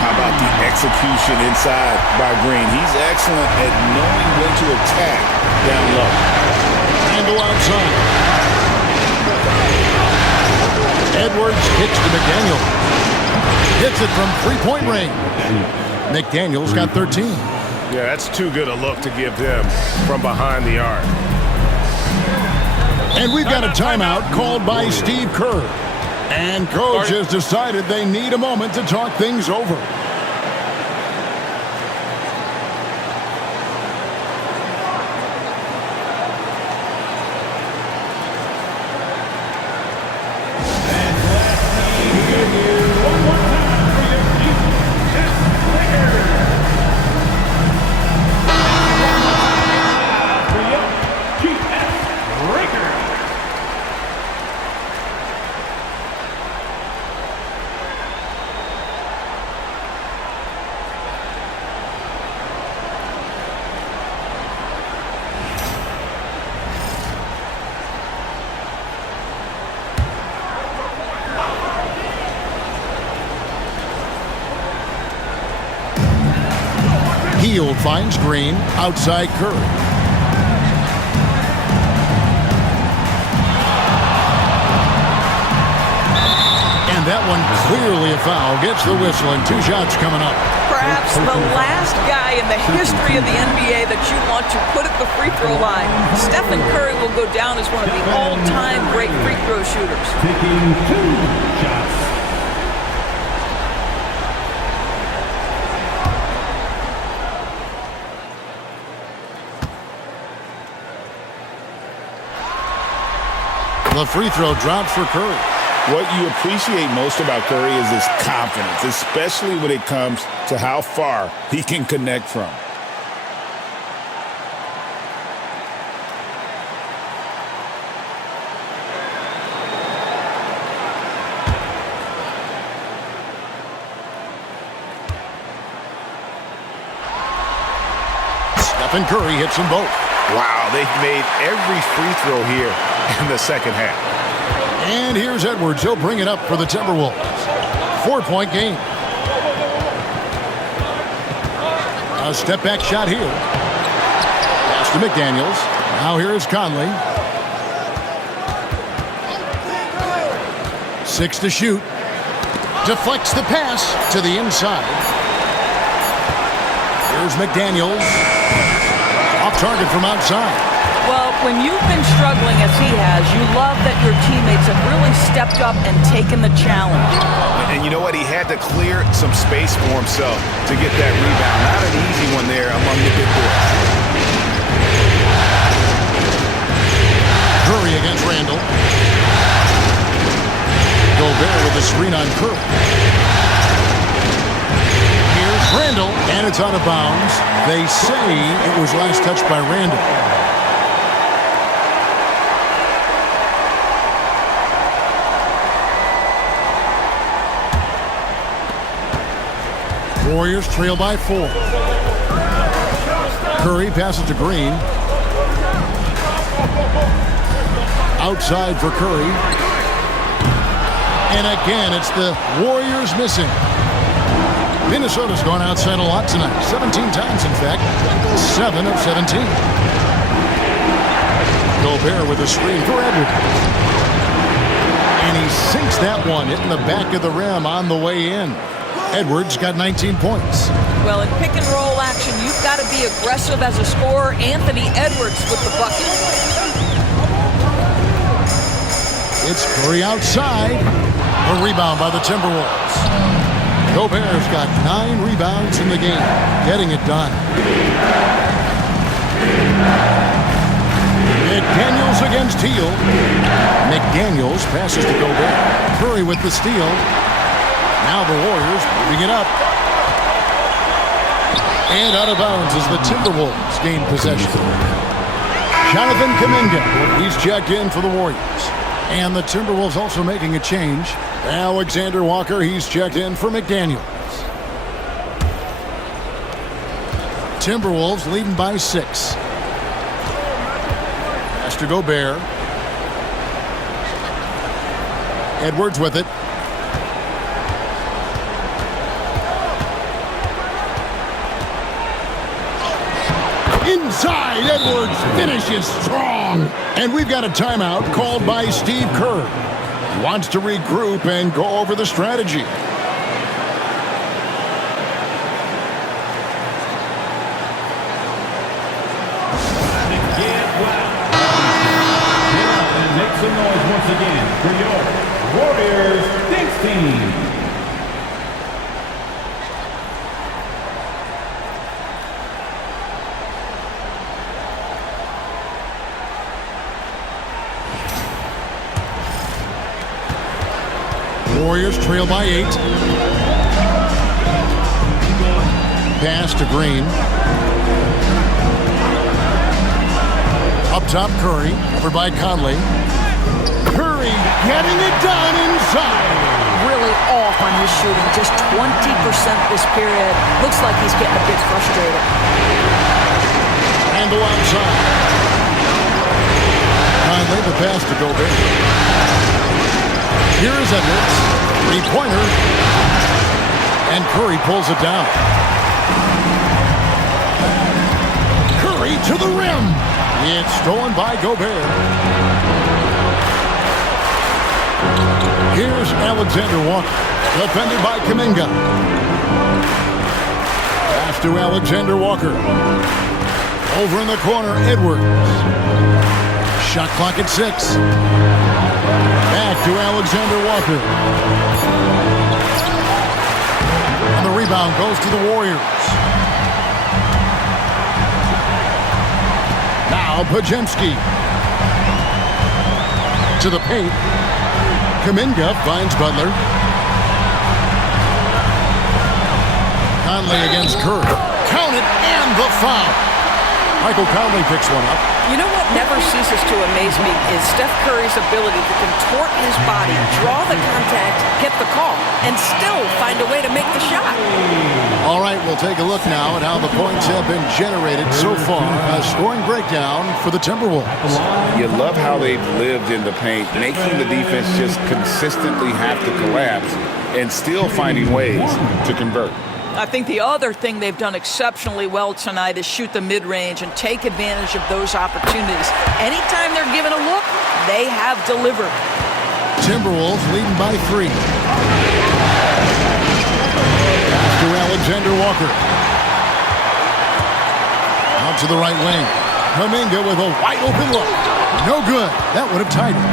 How about the execution inside by Green? He's excellent at knowing when to attack down low. And go outside. Edwards kicks to McDaniels. Hits it from three-point range. McDaniels got 13. Yeah, that's too good a look to give them from behind the arc. And we've got a timeout called by Steve Kerr. And coach has decided they need a moment to talk things over. Hield finds Green, outside Curry. And that one clearly a foul. Gets the whistle and 2 shots coming up. Perhaps the last guy in the history of the NBA that you want to put at the free throw line. Stephen Curry will go down as one of the all-time great free throw shooters. Taking 2 shots. The free throw drops for Curry. What you appreciate most about Curry is his confidence, especially when it comes to how far he can connect from. Stephen Curry hits them both. Wow, they've made every free throw here in the second half. And here's Edwards. He'll bring it up for the Timberwolves. 4-point game. A step-back shot here. Pass to McDaniels. Now here is Conley. 6 to shoot. Deflects the pass to the inside. Here's McDaniels. Off target from outside. Well, when you've been struggling as he has, you love that your team Timberwolves have really stepped up and taken the challenge. And you know what? He had to clear some space for himself to get that rebound. Not an easy one there among the big boys. Curry against Randall. Gobert with the screen on Curry. Here's Randall, and it's out of bounds. They say it was last touched by Randall. Warriors trail by 4. Curry passes to Green. Outside for Curry. And again, it's the Warriors missing. Minnesota's gone outside a lot tonight. 17 times, in fact. 7 of 17. Gobert with a screen for Edwards. And he sinks that one, hitting the back of the rim on the way in. Edwards got 19 points. Well, in pick and roll action, you've got to be aggressive as a scorer. Anthony Edwards with the bucket. It's Curry outside. A rebound by the Timberwolves. Gobert's got 9 rebounds in the game, getting it done. McDaniels against Teal. McDaniels passes to Gobert. Curry with the steal. Now the Warriors moving it up. And out of bounds as the Timberwolves gain possession. Jonathan Kuminga, he's checked in for the Warriors. And the Timberwolves also making a change. Alexander Walker, he's checked in for McDaniels. Timberwolves leading by 6. Pass to Gobert. Edwards with it. Inside, Edwards finishes strong. And we've got a timeout called by Steve Kerr. He wants to regroup and go over the strategy. And make some noise once again for your Warriors Knicks team. Warriors trail by 8. Pass to Green. Up top, Curry. Covered by Conley. Curry getting it done inside. Really off on his shooting. Just 20% this period. Looks like he's getting a bit frustrated. Randall outside. Conley, the pass to Gobert. Here's Edwards. 3-pointer. And Curry pulls it down. Curry to the rim. It's stolen by Gobert. Here's Alexander Walker. Defended by Kuminga. Pass to Alexander Walker. Over in the corner, Edwards. Shot clock at 6. Back to Alexander Walker. And the rebound goes to the Warriors. Now Pajemski. To the paint. Kuminga finds Butler. Conley against Curry. Count it and the foul. Michael Conley picks one up. You know what never ceases to amaze me is Steph Curry's ability to contort his body, draw the contact, get the call, and still find a way to make the shot. All right, we'll take a look now at how the points have been generated so far. A scoring breakdown for the Timberwolves. You love how they've lived in the paint, making the defense just consistently have to collapse and still finding ways to convert. I think the other thing they've done exceptionally well tonight is shoot the mid-range and take advantage of those opportunities. Anytime they're given a look, they have delivered. Timberwolves leading by 3. Pass to Alexander Walker. Out to the right wing. Kuminga with a wide open look. No good. That would have tied it.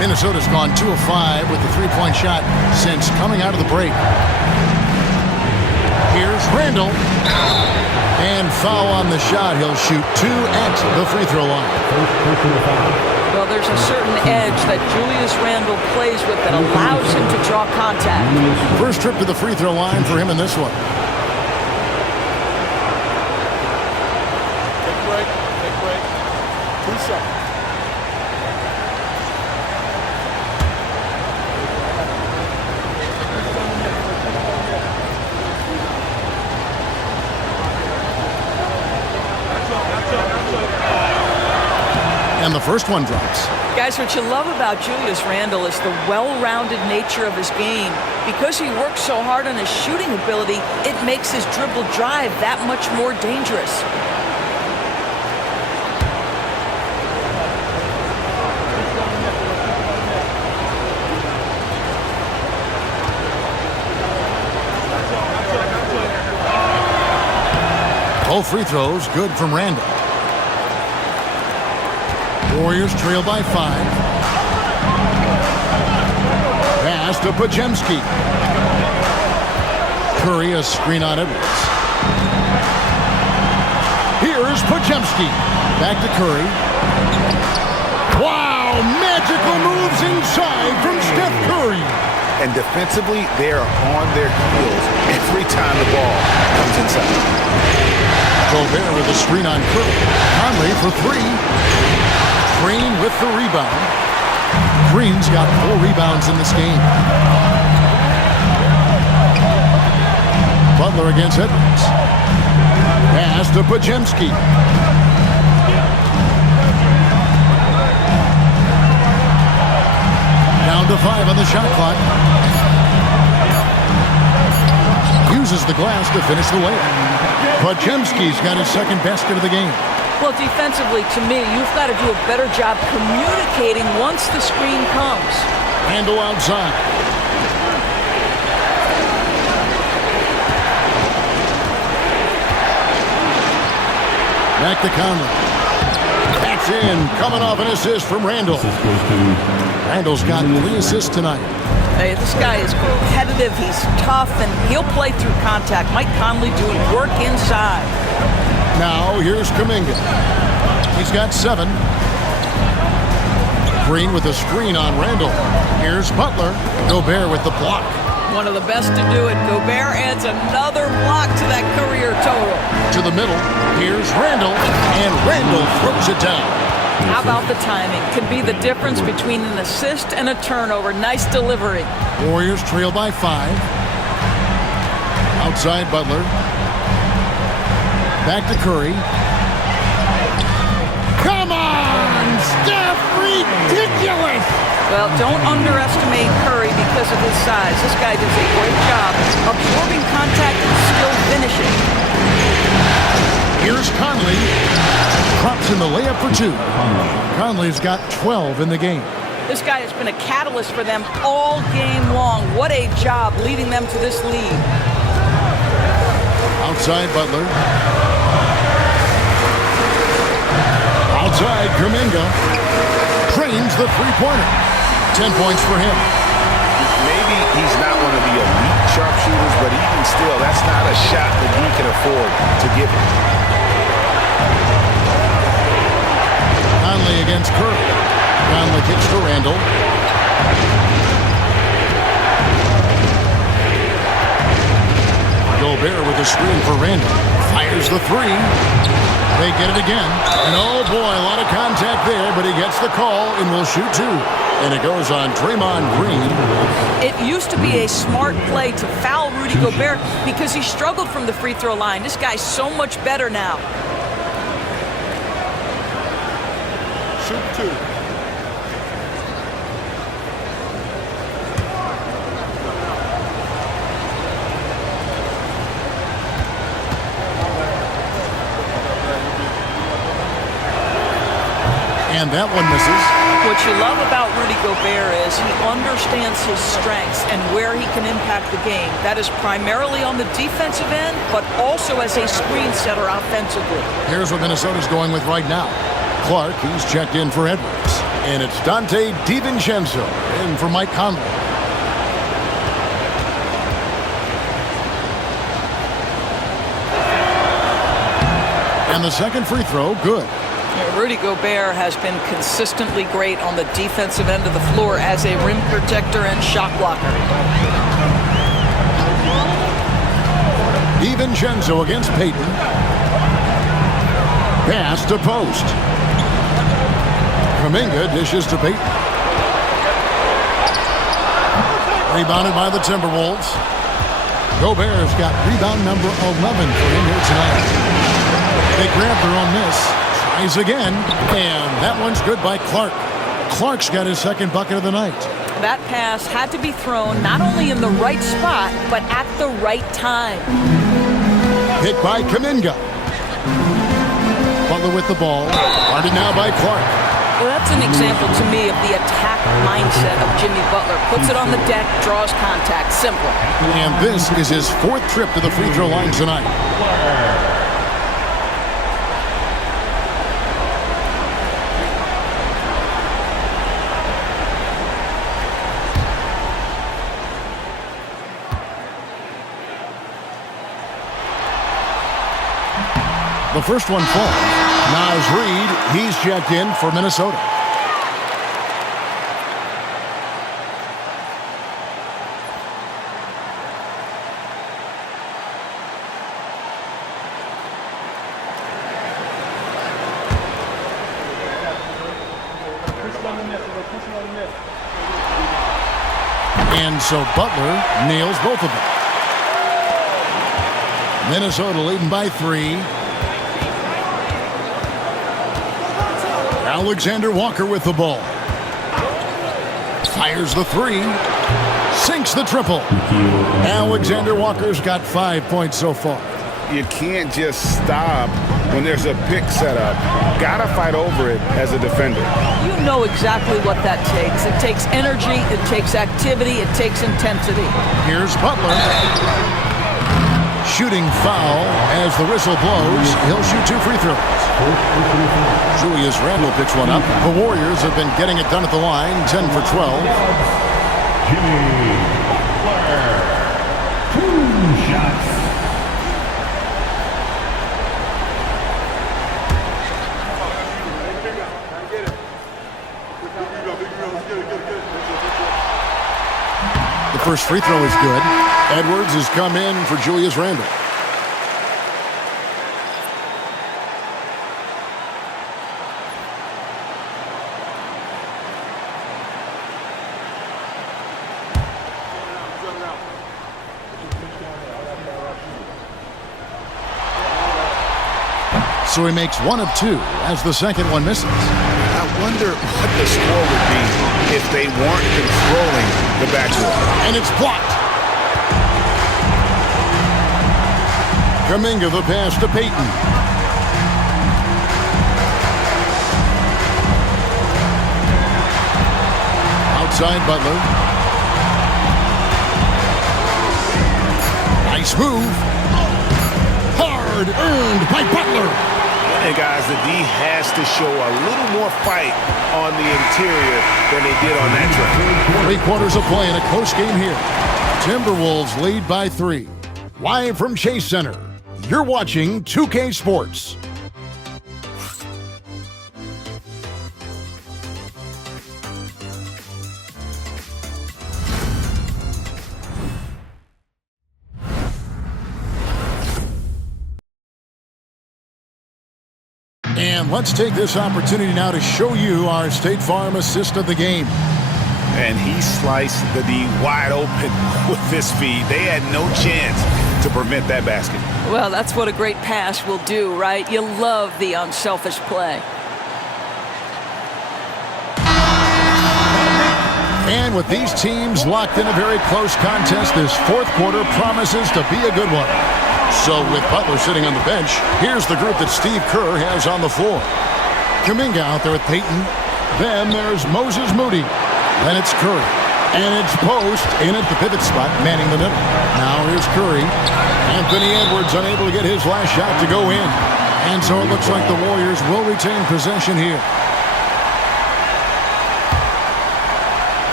Minnesota's gone 2 of 5 with the three-point shot since coming out of the break. Here's Randall. And foul on the shot. He'll shoot 2 at the free throw line. Well, there's a certain edge that Julius Randle plays with that allows him to draw contact. First trip to the free throw line for him in this one. Take a break. Take a break. 2 seconds. And the first one drops. Guys, what you love about Julius Randle is the well-rounded nature of his game. Because he works so hard on his shooting ability, it makes his dribble drive that much more dangerous. Both free throws good from Randle. Warriors trail by 5. Pass to Podziemski. Curry a screen on Edwards. Here's Podziemski. Back to Curry. Wow! Magical moves inside from Steph Curry. And defensively, they are on their heels every time the ball comes inside. Gobert with a screen on Curry. Conley for 3. Green with the rebound. Green's got 4 rebounds in this game. Butler against Edwards. Pass to Podziemski. Down to 5 on the shot clock. Uses the glass to finish the layup. Podziemski's got his second basket of the game. Well, defensively, to me, you've got to do a better job communicating once the screen comes. Handle outside. Back to Conley. That's in. Coming off an assist from Randle. Randle's got 3 assists tonight. Hey, this guy is competitive. He's tough, and he'll play through contact. Mike Conley doing work inside. Now, here's Kuminga. He's got 7. Green with a screen on Randle. Here's Butler. Gobert with the block. One of the best to do it. Gobert adds another block to that career total. To the middle. Here's Randle. And Randle throws it down. How about the timing? Can be the difference between an assist and a turnover. Nice delivery. Warriors trail by 5. Outside Butler. Back to Curry. Come on, Steph! Ridiculous! Well, don't underestimate Curry because of his size. This guy does a great job absorbing contact and still finishing. Here's Conley. Drops in the layup for 2. Conley's got 12 in the game. This guy has been a catalyst for them all game long. What a job leading them to this lead. Outside Butler. Outside Kuminga. Drains the three-pointer. 10 points for him. Maybe he's not one of the elite sharpshooters, but even still, that's not a shot that he can afford to give him. Conley against Curry. Conley kicks to Randle. Gobert with a screen for Randle. Fires the 3. They get it again. And oh boy, a lot of contact there, but he gets the call and will shoot 2. And it goes on Draymond Green. It used to be a smart play to foul Rudy Gobert because he struggled from the free throw line. This guy's so much better now. Shoot 2. And that one misses. What you love about Rudy Gobert is he understands his strengths and where he can impact the game. That is primarily on the defensive end, but also as a screen setter offensively. Here's what Minnesota's going with right now. Clark, he's checked in for Edwards. And it's Dante DiVincenzo in for Mike Conley. And the second free throw, good. Yeah, Rudy Gobert has been consistently great on the defensive end of the floor as a rim protector and shot blocker. DiVincenzo against Payton. Pass to post. Kuminga dishes to Payton. Rebounded by the Timberwolves. Gobert's got rebound number 11 for him here tonight. They grab their own miss. Tries again. And that one's good by Clark. Clark's got his second bucket of the night. That pass had to be thrown not only in the right spot, but at the right time. Hit by Kuminga. Butler with the ball. Guarded now by Clark. Well, that's an example to me of the attack mindset of Jimmy Butler. Puts it on the deck, draws contact. Simple. And this is his fourth trip to the free throw line tonight. The first one falls. Naz Reid, he's checked in for Minnesota. And so Butler nails both of them. Minnesota leading by 3. Alexander Walker with the ball. Fires the 3. Sinks the triple. Alexander Walker's got 5 points so far. You can't just stop when there's a pick set up. Gotta fight over it as a defender. You know exactly what that takes. It takes energy, it takes activity, it takes intensity. Here's Butler. Shooting foul as the whistle blows. He'll shoot 2 free throws. Julius Randle picks one up. The Warriors have been getting it done at the line, 10 for 12. Jimmy Butler, 2 shots. The first free throw is good. Edwards has come in for Julius Randle. So he makes 1 of 2 as the second one misses. I wonder what the score would be if they weren't controlling the backcourt. And it's blocked. Kuminga the pass to Payton. Outside Butler. Nice move. Hard earned by Butler. And guys, the D has to show a little more fight on the interior than they did on that drive. 3 quarters of play in a close game here. Timberwolves lead by 3. Live from Chase Center, you're watching 2K Sports. And let's take this opportunity now to show you our State Farm assist of the game. And he sliced the D wide open with this feed. They had no chance to prevent that basket. Well, that's what a great pass will do, right? You love the unselfish play. And with these teams locked in a very close contest, this fourth quarter promises to be a good one. So with Butler sitting on the bench, here's the group that Steve Kerr has on the floor. Kuminga out there with Payton. Then there's Moses Moody. Then it's Curry. And it's Post in at the pivot spot, manning the middle. Now here's Curry. Anthony Edwards unable to get his last shot to go in. And so it looks like the Warriors will retain possession here.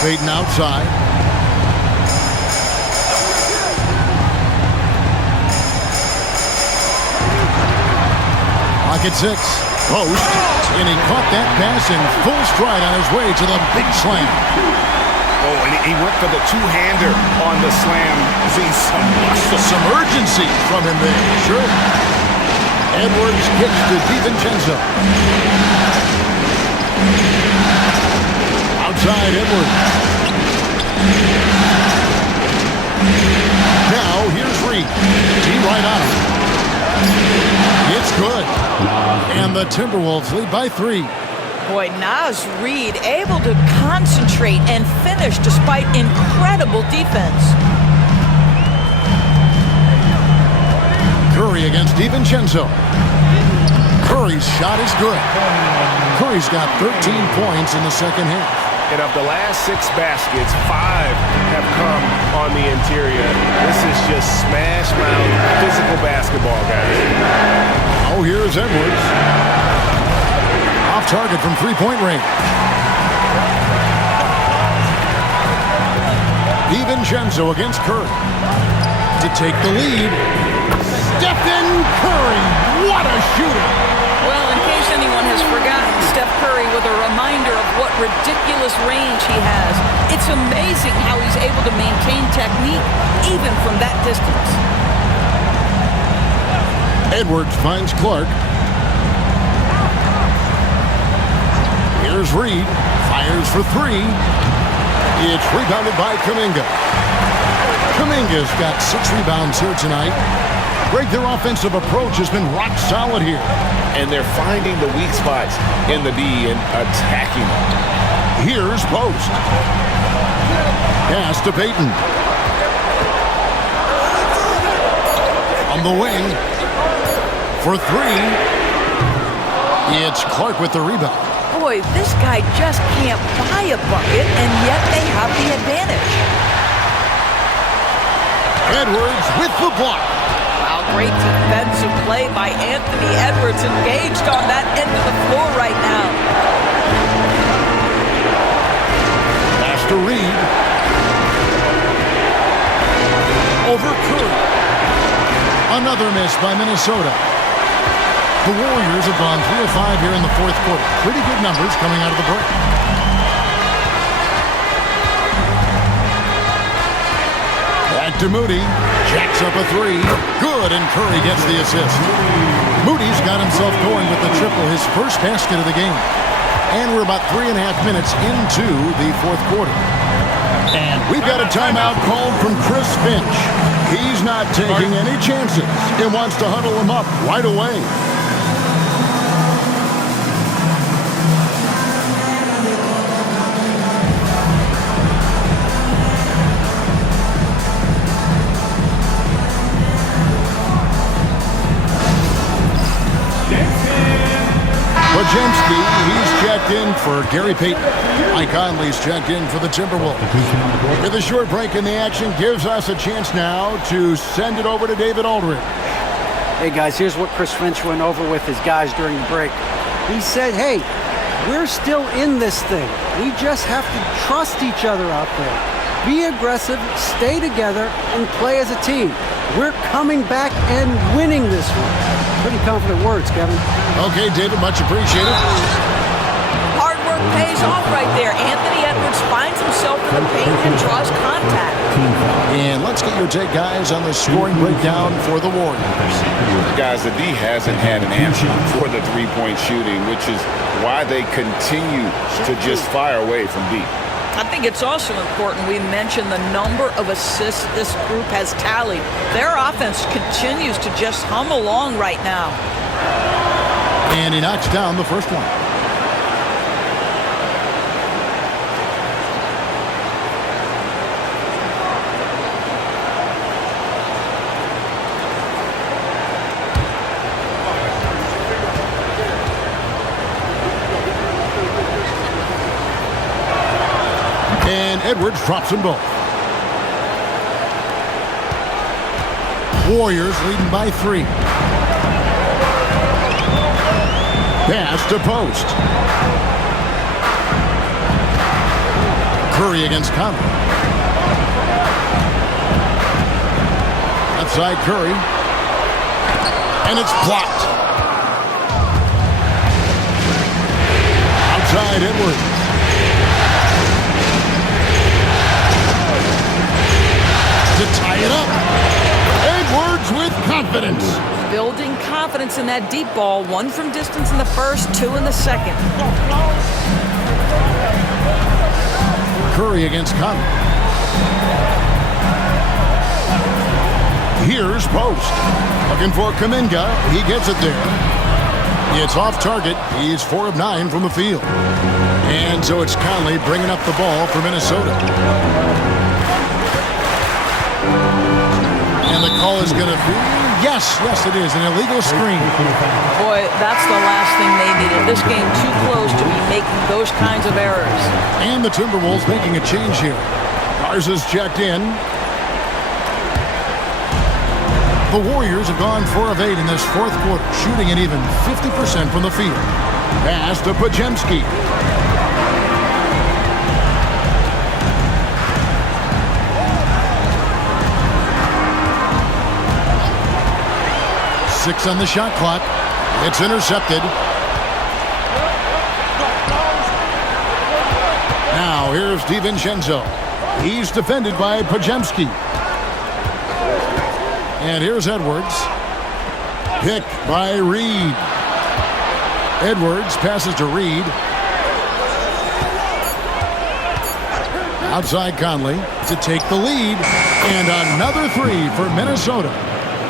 Payton outside. Pocket 6. Post. And he caught that pass in full stride on his way to the big slam. Oh, and he went for the two-hander on the slam. See some urgency from him there. Sure. Edwards kicks to DiVincenzo. Outside Edwards. Now here's Reed. He right on him. It's good. And the Timberwolves lead by 3. Boy, Naz Reid able to concentrate and finish despite incredible defense. Curry against DiVincenzo. Curry's shot is good. Curry's got 13 points in the second half. And of the last 6 baskets, 5 have come on the interior. This is just smash mouth physical basketball, guys. Oh, here's Edwards. Off target from three-point range. DiVincenzo against Curry. To take the lead. Stephen Curry. What a shooter. Well, in case anyone has forgotten, Steph Curry with a reminder of what ridiculous range he has. It's amazing how he's able to maintain technique even from that distance. Edwards finds Clark. Here's Reed. Fires for 3. It's rebounded by Kuminga. Kuminga's got 6 rebounds here tonight. Greg, their offensive approach has been rock solid here. And they're finding the weak spots in the D and attacking them. Here's Post. Pass to Payton. On the wing. For 3. It's Clark with the rebound. Boy, this guy just can't buy a bucket, and yet they have the advantage. Edwards with the block. Wow, great defensive play by Anthony Edwards, engaged on that end of the floor right now. Pass to Reed. Over Curry. Another miss by Minnesota. The Warriors have gone 3 of 5 here in the fourth quarter. Pretty good numbers coming out of the break. Back to Moody. Jacks up a 3. Good, and Curry gets the assist. Moody's got himself going with the triple, his first basket of the game. And we're about 3.5 minutes into the fourth quarter. And we've got a timeout called from Chris Finch. He's not taking any chances and wants to huddle him up right away. Wojcicki, he's checked in for Gary Payton. Mike Conley's checked in for the Timberwolves. With a short break in the action, gives us a chance now to send it over to David Aldridge. Hey, guys, here's what Chris Finch went over with his guys during the break. He said, hey, we're still in this thing. We just have to trust each other out there. Be aggressive, stay together, and play as a team. We're coming back and winning this one. Pretty confident words, Kevin. Okay, David, much appreciated. Hard work pays off right there. Anthony Edwards finds himself in the paint and draws contact. And let's get your take, guys, on the scoring breakdown for the Warriors. Guys, the D hasn't had an answer for the three-point shooting, which is why they continue to just fire away from deep. I think it's also important we mention the number of assists this group has tallied. Their offense continues to just hum along right now. And he knocks down the first one. And Edwards drops them both. Warriors leading by 3. Pass to Post. Curry against Conley. Outside Curry. And it's blocked. Outside Edwards. To tie it up. Edwards with confidence. Building confidence in that deep ball. One from distance in the first, two in the second. Curry against Conley. Here's Post. Looking for Kuminga. He gets it there. It's off target. He's 4 of 9 from the field. And so it's Conley bringing up the ball for Minnesota. And the call is going to be, yes, it is, an illegal screen. Boy, that's the last thing they needed. This game too close to be making those kinds of errors. And the Timberwolves making a change here. Garza's checked in. The Warriors have gone 4 of 8 in this fourth quarter, shooting at even 50% from the field. Pass to Podziemski. Six on the shot clock. It's intercepted. Now here's DiVincenzo. He's defended by Podziemski. And here's Edwards. Picked by Reed. Edwards passes to Reed. Outside Conley to take the lead. And another three for Minnesota.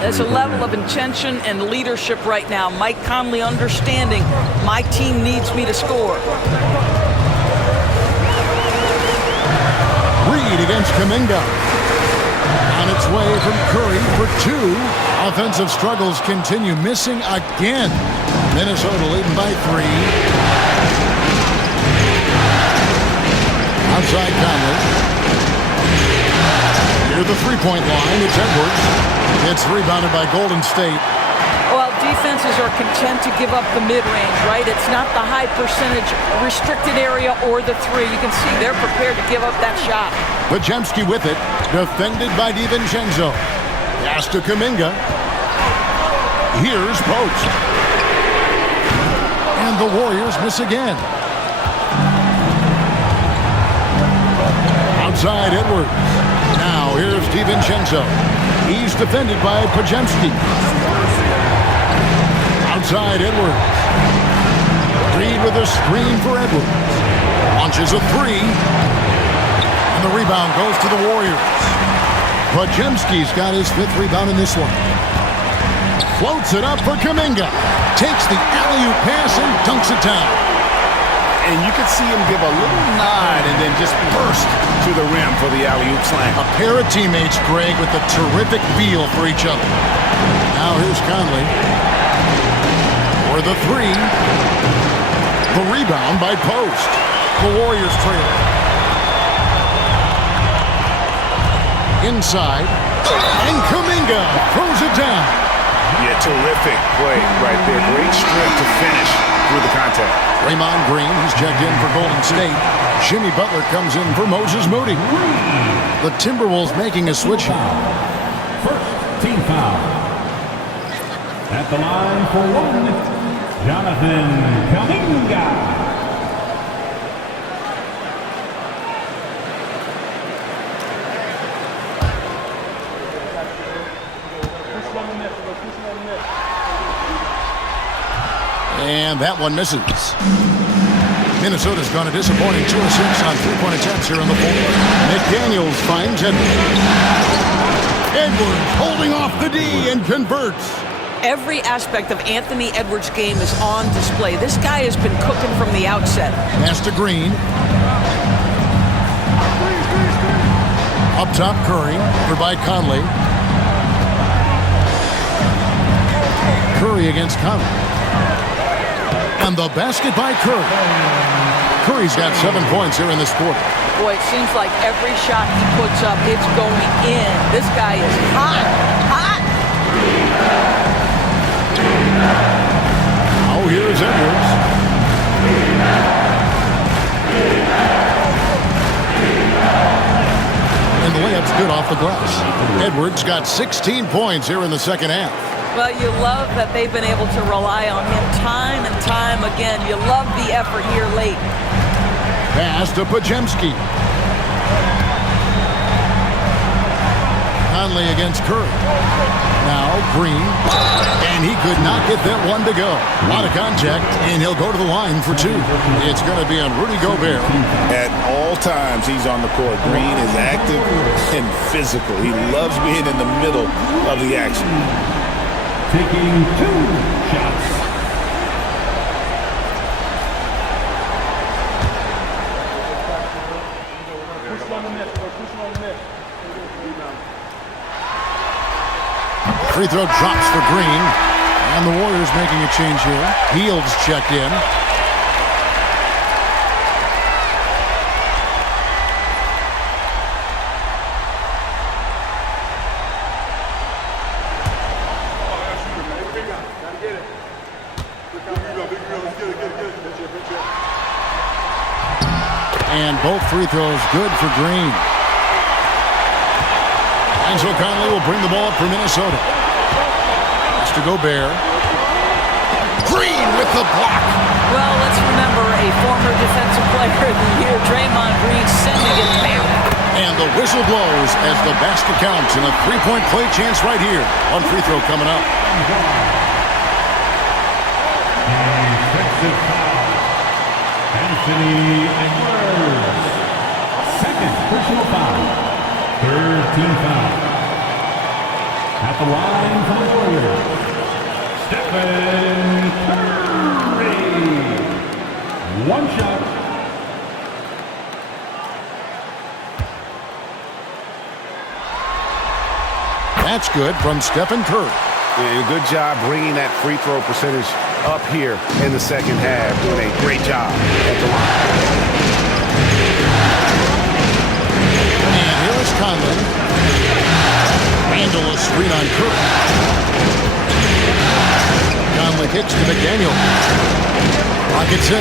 There's a level of intention and leadership right now. Mike Conley understanding my team needs me to score. Reed against Kuminga. On its way from Curry for 2. Offensive struggles continue, missing again. Minnesota leading by 3. Outside Conley. Near the three-point line, it's Edwards. It's rebounded by Golden State. Well, defenses are content to give up the mid-range, right? It's not the high percentage restricted area or the three. You can see they're prepared to give up that shot. Podziemski with it, defended by DiVincenzo. Pass to Kuminga. Here's Post. And the Warriors miss again. Outside Edwards. Now here's DiVincenzo. He's defended by Podziemski. Outside Edwards. Reed with a screen for Edwards. Launches a 3. And the rebound goes to the Warriors. Podziemski's got his 5th rebound in this one. Floats it up for Kuminga. Takes the alley-oop pass and dunks it down. And you could see him give a little nod and then just burst to the rim for the alley-oop slam. A pair of teammates, Greg, with a terrific feel for each other. Now here's Conley. For the 3. The rebound by Post. The Warriors trail. Inside. And Kuminga throws it down. Yeah, terrific play right there. Great strength to finish through the contact. Draymond Green, he's checked in for Golden State. Jimmy Butler comes in for Moses Moody. The Timberwolves making a switch here. First team foul. At the line for 1, Jonathan Kuminga. And that one misses. Minnesota's gone a disappointing 2 of 6 on 3-point attempts here on the floor. McDaniels finds Edwards. Edwards holding off the D and converts. Every aspect of Anthony Edwards' game is on display. This guy has been cooking from the outset. Pass to Green. Up top, Curry. Over by Conley. Curry against Conley. And the basket by Curry. Curry's got 7 points here in this quarter. Boy, it seems like every shot he puts up, it's going in. This guy is hot, hot. Oh, here's Edwards. the glass. Edwards got 16 points here in the second half. Well, you love that they've been able to rely on him time and time again. You love the effort here late. Pass to Pajemski. Conley against Curry. Now Green. And he could not get that one to go. A lot of contact, and he'll go to the line for two. It's going to be on Rudy Gobert. At all times, he's on the court. Green is active and physical. He loves being in the middle of the action. Taking 2 shots. Free throw drops for Green. And the Warriors making a change here. Fields checked in. And both free throws good for Green. And so Conley will bring the ball up for Minnesota. That's to Gobert. Green with the block. Well, let's remember a former defensive player of the year, Draymond Green, sending it back. And the whistle blows as the basket counts, and a three-point play chance right here. One free throw coming up. Defensive foul. Anthony Edwards. Second personal foul. Third team foul. At the line for the Warriors, Stephen Curry. One shot. That's good from Stephen Curry. And good job bringing that free throw percentage up here in the second half. Doing a great job at the line. And here is Conley. Randall a screen on Curry. Conley kicks to McDaniel. Rocket 6.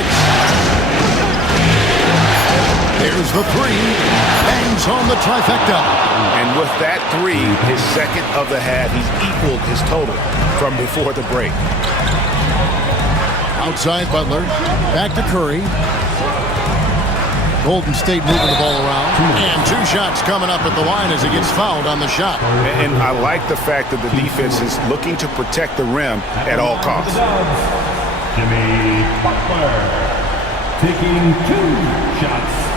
There's the three. Bangs home the trifecta. And with that three, his second of the half, he's equaled his total from before the break. Outside Butler. Back to Curry. Golden State moving the ball around. And 2 shots coming up at the line as he gets fouled on the shot. And I like the fact that the defense is looking to protect the rim at all costs. Jimmy Butler taking 2 shots.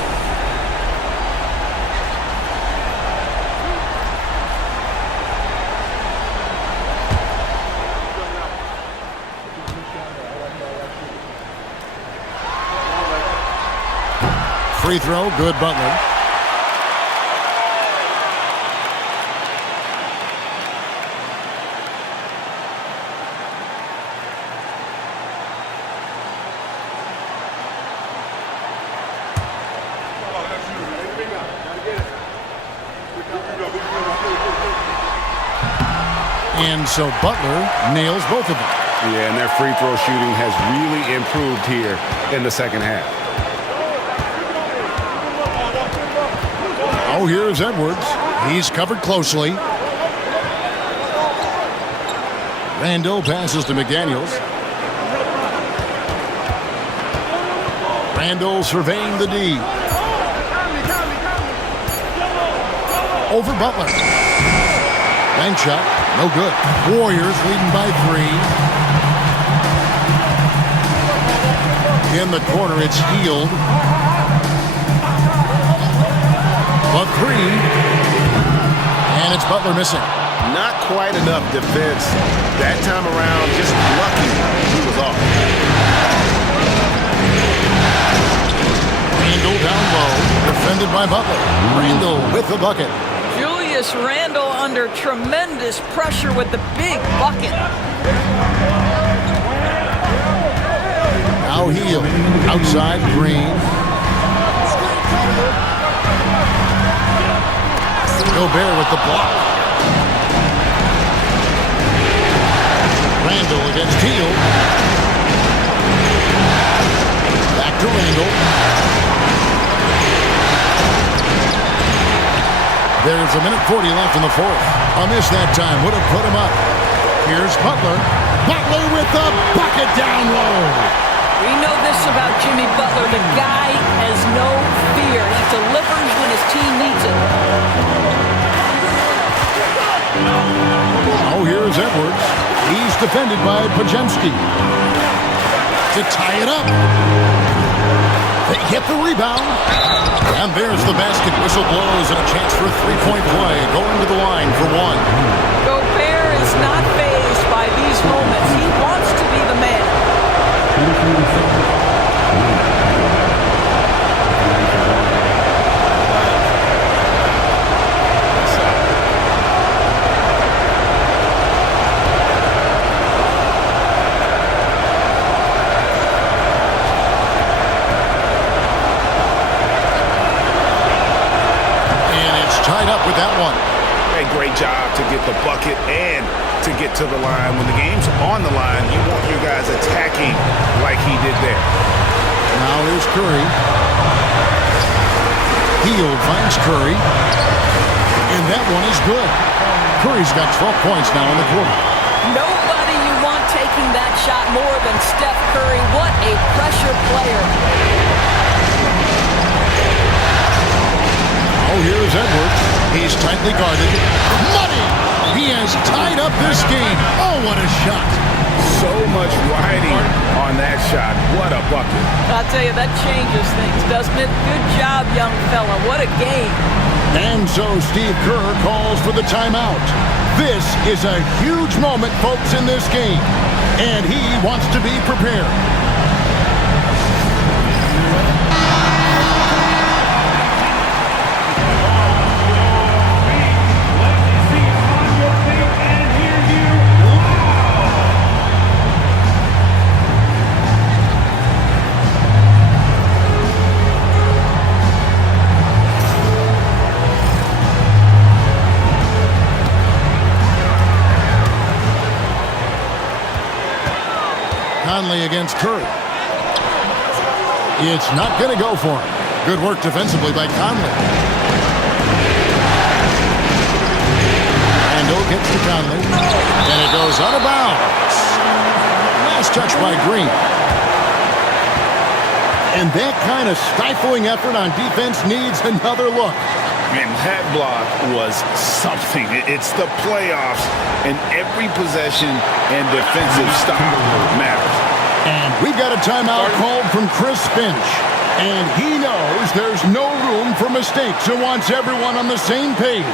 Free throw, good Butler. And so Butler nails both of them. Yeah, and their free throw shooting has really improved here in the second half. Oh, here's Edwards. He's covered closely. Randall passes to McDaniels. Randall surveying the D. Over Butler. Bank shot, no good. Warriors leading by 3. In the corner, it's Hield. But 3. And it's Butler missing. Not quite enough defense that time around. Just lucky he was off. Randall down low. Defended by Butler. Randall with the bucket. Julius Randle under tremendous pressure with the big bucket. Now Hield. Outside Green. Gobert with the block. Randall against Hield. Back to Randall. There's There's a minute 40 left in the fourth. A miss that time would have put him up. Here's Butler. Butler with the bucket down low. We know this about Jimmy Butler. The guy has no fear. He delivers when his team needs it. Oh, here's Edwards. He's defended by Pajemski. To tie it up. They get the rebound. And there's the basket. Whistle blows and a chance for a three-point play. Going to the line for one. Gobert is not fazed by these moments. He wants to be the man. Tied up with that one. A great job to get the bucket and to get to the line. When the game's on the line, you want your guys attacking like he did there. Now here's Curry. Hield finds Curry. And that one is good. Curry's got 12 points now in the quarter. Nobody you want taking that shot more than Steph Curry. What a pressure player. Oh, here's Edwards. He's tightly guarded. Money! He has tied up this game. Oh, what a shot. So much riding on that shot. What a bucket. I'll tell you, that changes things, doesn't it? Good job, young fella. What a game. And so Steve Kerr calls for the timeout. This is a huge moment, folks, in this game. And he wants to be prepared. Conley against Curry. It's not going to go for him. Good work defensively by Conley. Randall gets to Conley. And it goes out of bounds. Last touch by Green. And that kind of stifling effort on defense needs another look. And that block was something. It's the playoffs, and every possession and defensive stop matters. And we've got a timeout called from Chris Finch. And he knows there's no room for mistakes and wants everyone on the same page.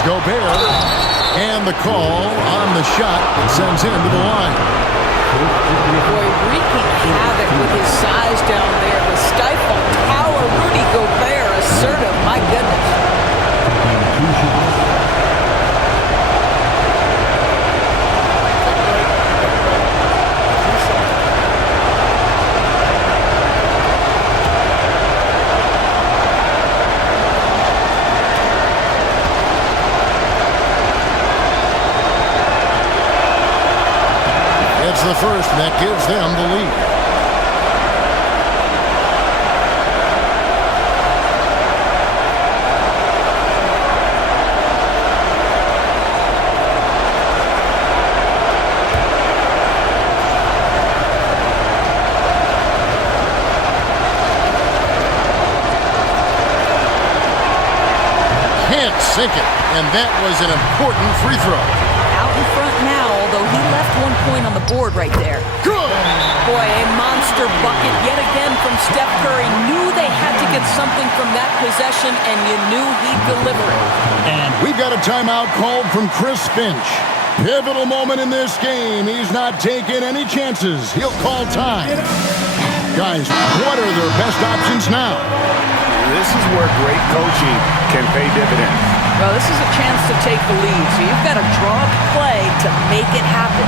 Gobert, and the call on the shot that sends him to the line. Boy, wreaking havoc with his size down there. The stifled power. Rudy Gobert, assertive. My goodness. It's the first, and that gives them the lead. Can't sink it, and that was an important free throw. Out in front now, although he left 1 point on the board right there. Good! Boy, a monster bucket yet again from Steph Curry. Knew they had to get something from that possession, and you knew he'd deliver it. And we've got a timeout called from Chris Finch. Pivotal moment in this game. He's not taking any chances. He'll call time. Guys, what are their best options now? This is where great coaching can pay dividends. Well, this is a chance to take the lead, so you've got to draw up a play to make it happen.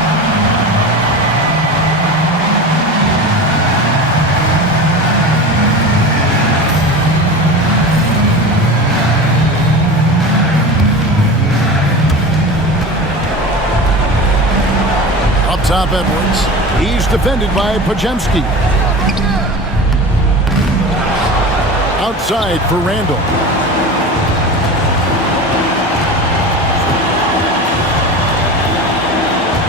Up top, Edwards. He's defended by Pajemski. Outside for Randall.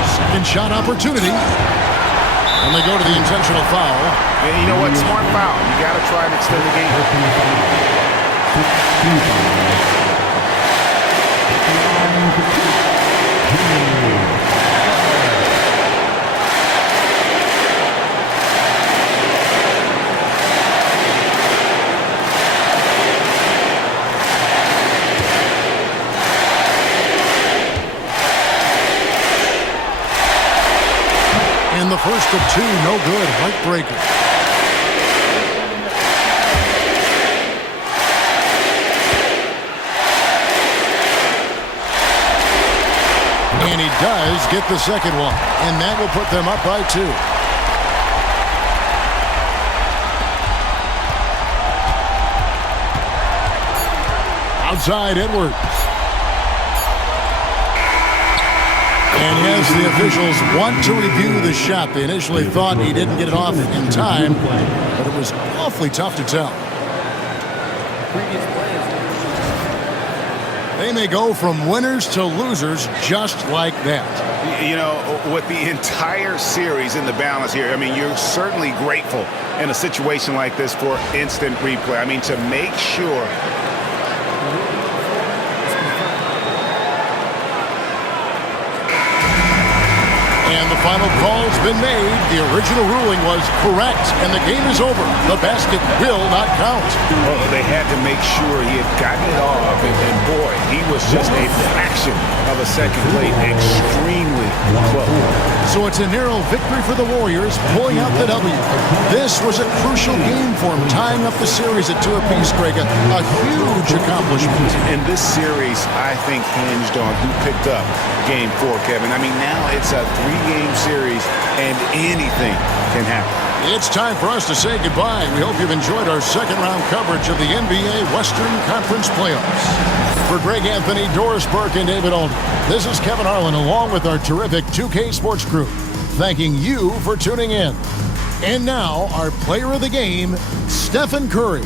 Second shot opportunity. And they go to the intentional foul. And you know what? Smart foul. You got to try and extend the game. And the first of two, no good. Heartbreaker. And he does get the second one. And that will put them up by 2. Outside, Edwards. And yes, the officials want to review the shot. They initially thought he didn't get it off in time, but it was awfully tough to tell. They may go from winners to losers just like that. You know, with the entire series in the balance here, I mean, you're certainly grateful in a situation like this for instant replay. I mean, to make sure. And the final call's been made. The original ruling was correct, and the game is over. The basket will not count. Oh, they had to make sure he had gotten it off, and boy, he was just a fraction of a second late. Extremely close. So it's a narrow victory for the Warriors, pulling out the W. This was a crucial game for them, tying up the series at 2 apiece, Greg. A huge accomplishment. And this series, I think, hinged on who picked up Game 4, Kevin. I mean, now it's a 3-game series, and anything can happen. It's time for us to say goodbye. We hope you've enjoyed our second-round coverage of the NBA Western Conference Playoffs. For Greg Anthony, Doris Burke, and David Alden, this is Kevin Harlan along with our terrific 2K Sports crew, thanking you for tuning in. And now, our player of the game, Stephen Curry.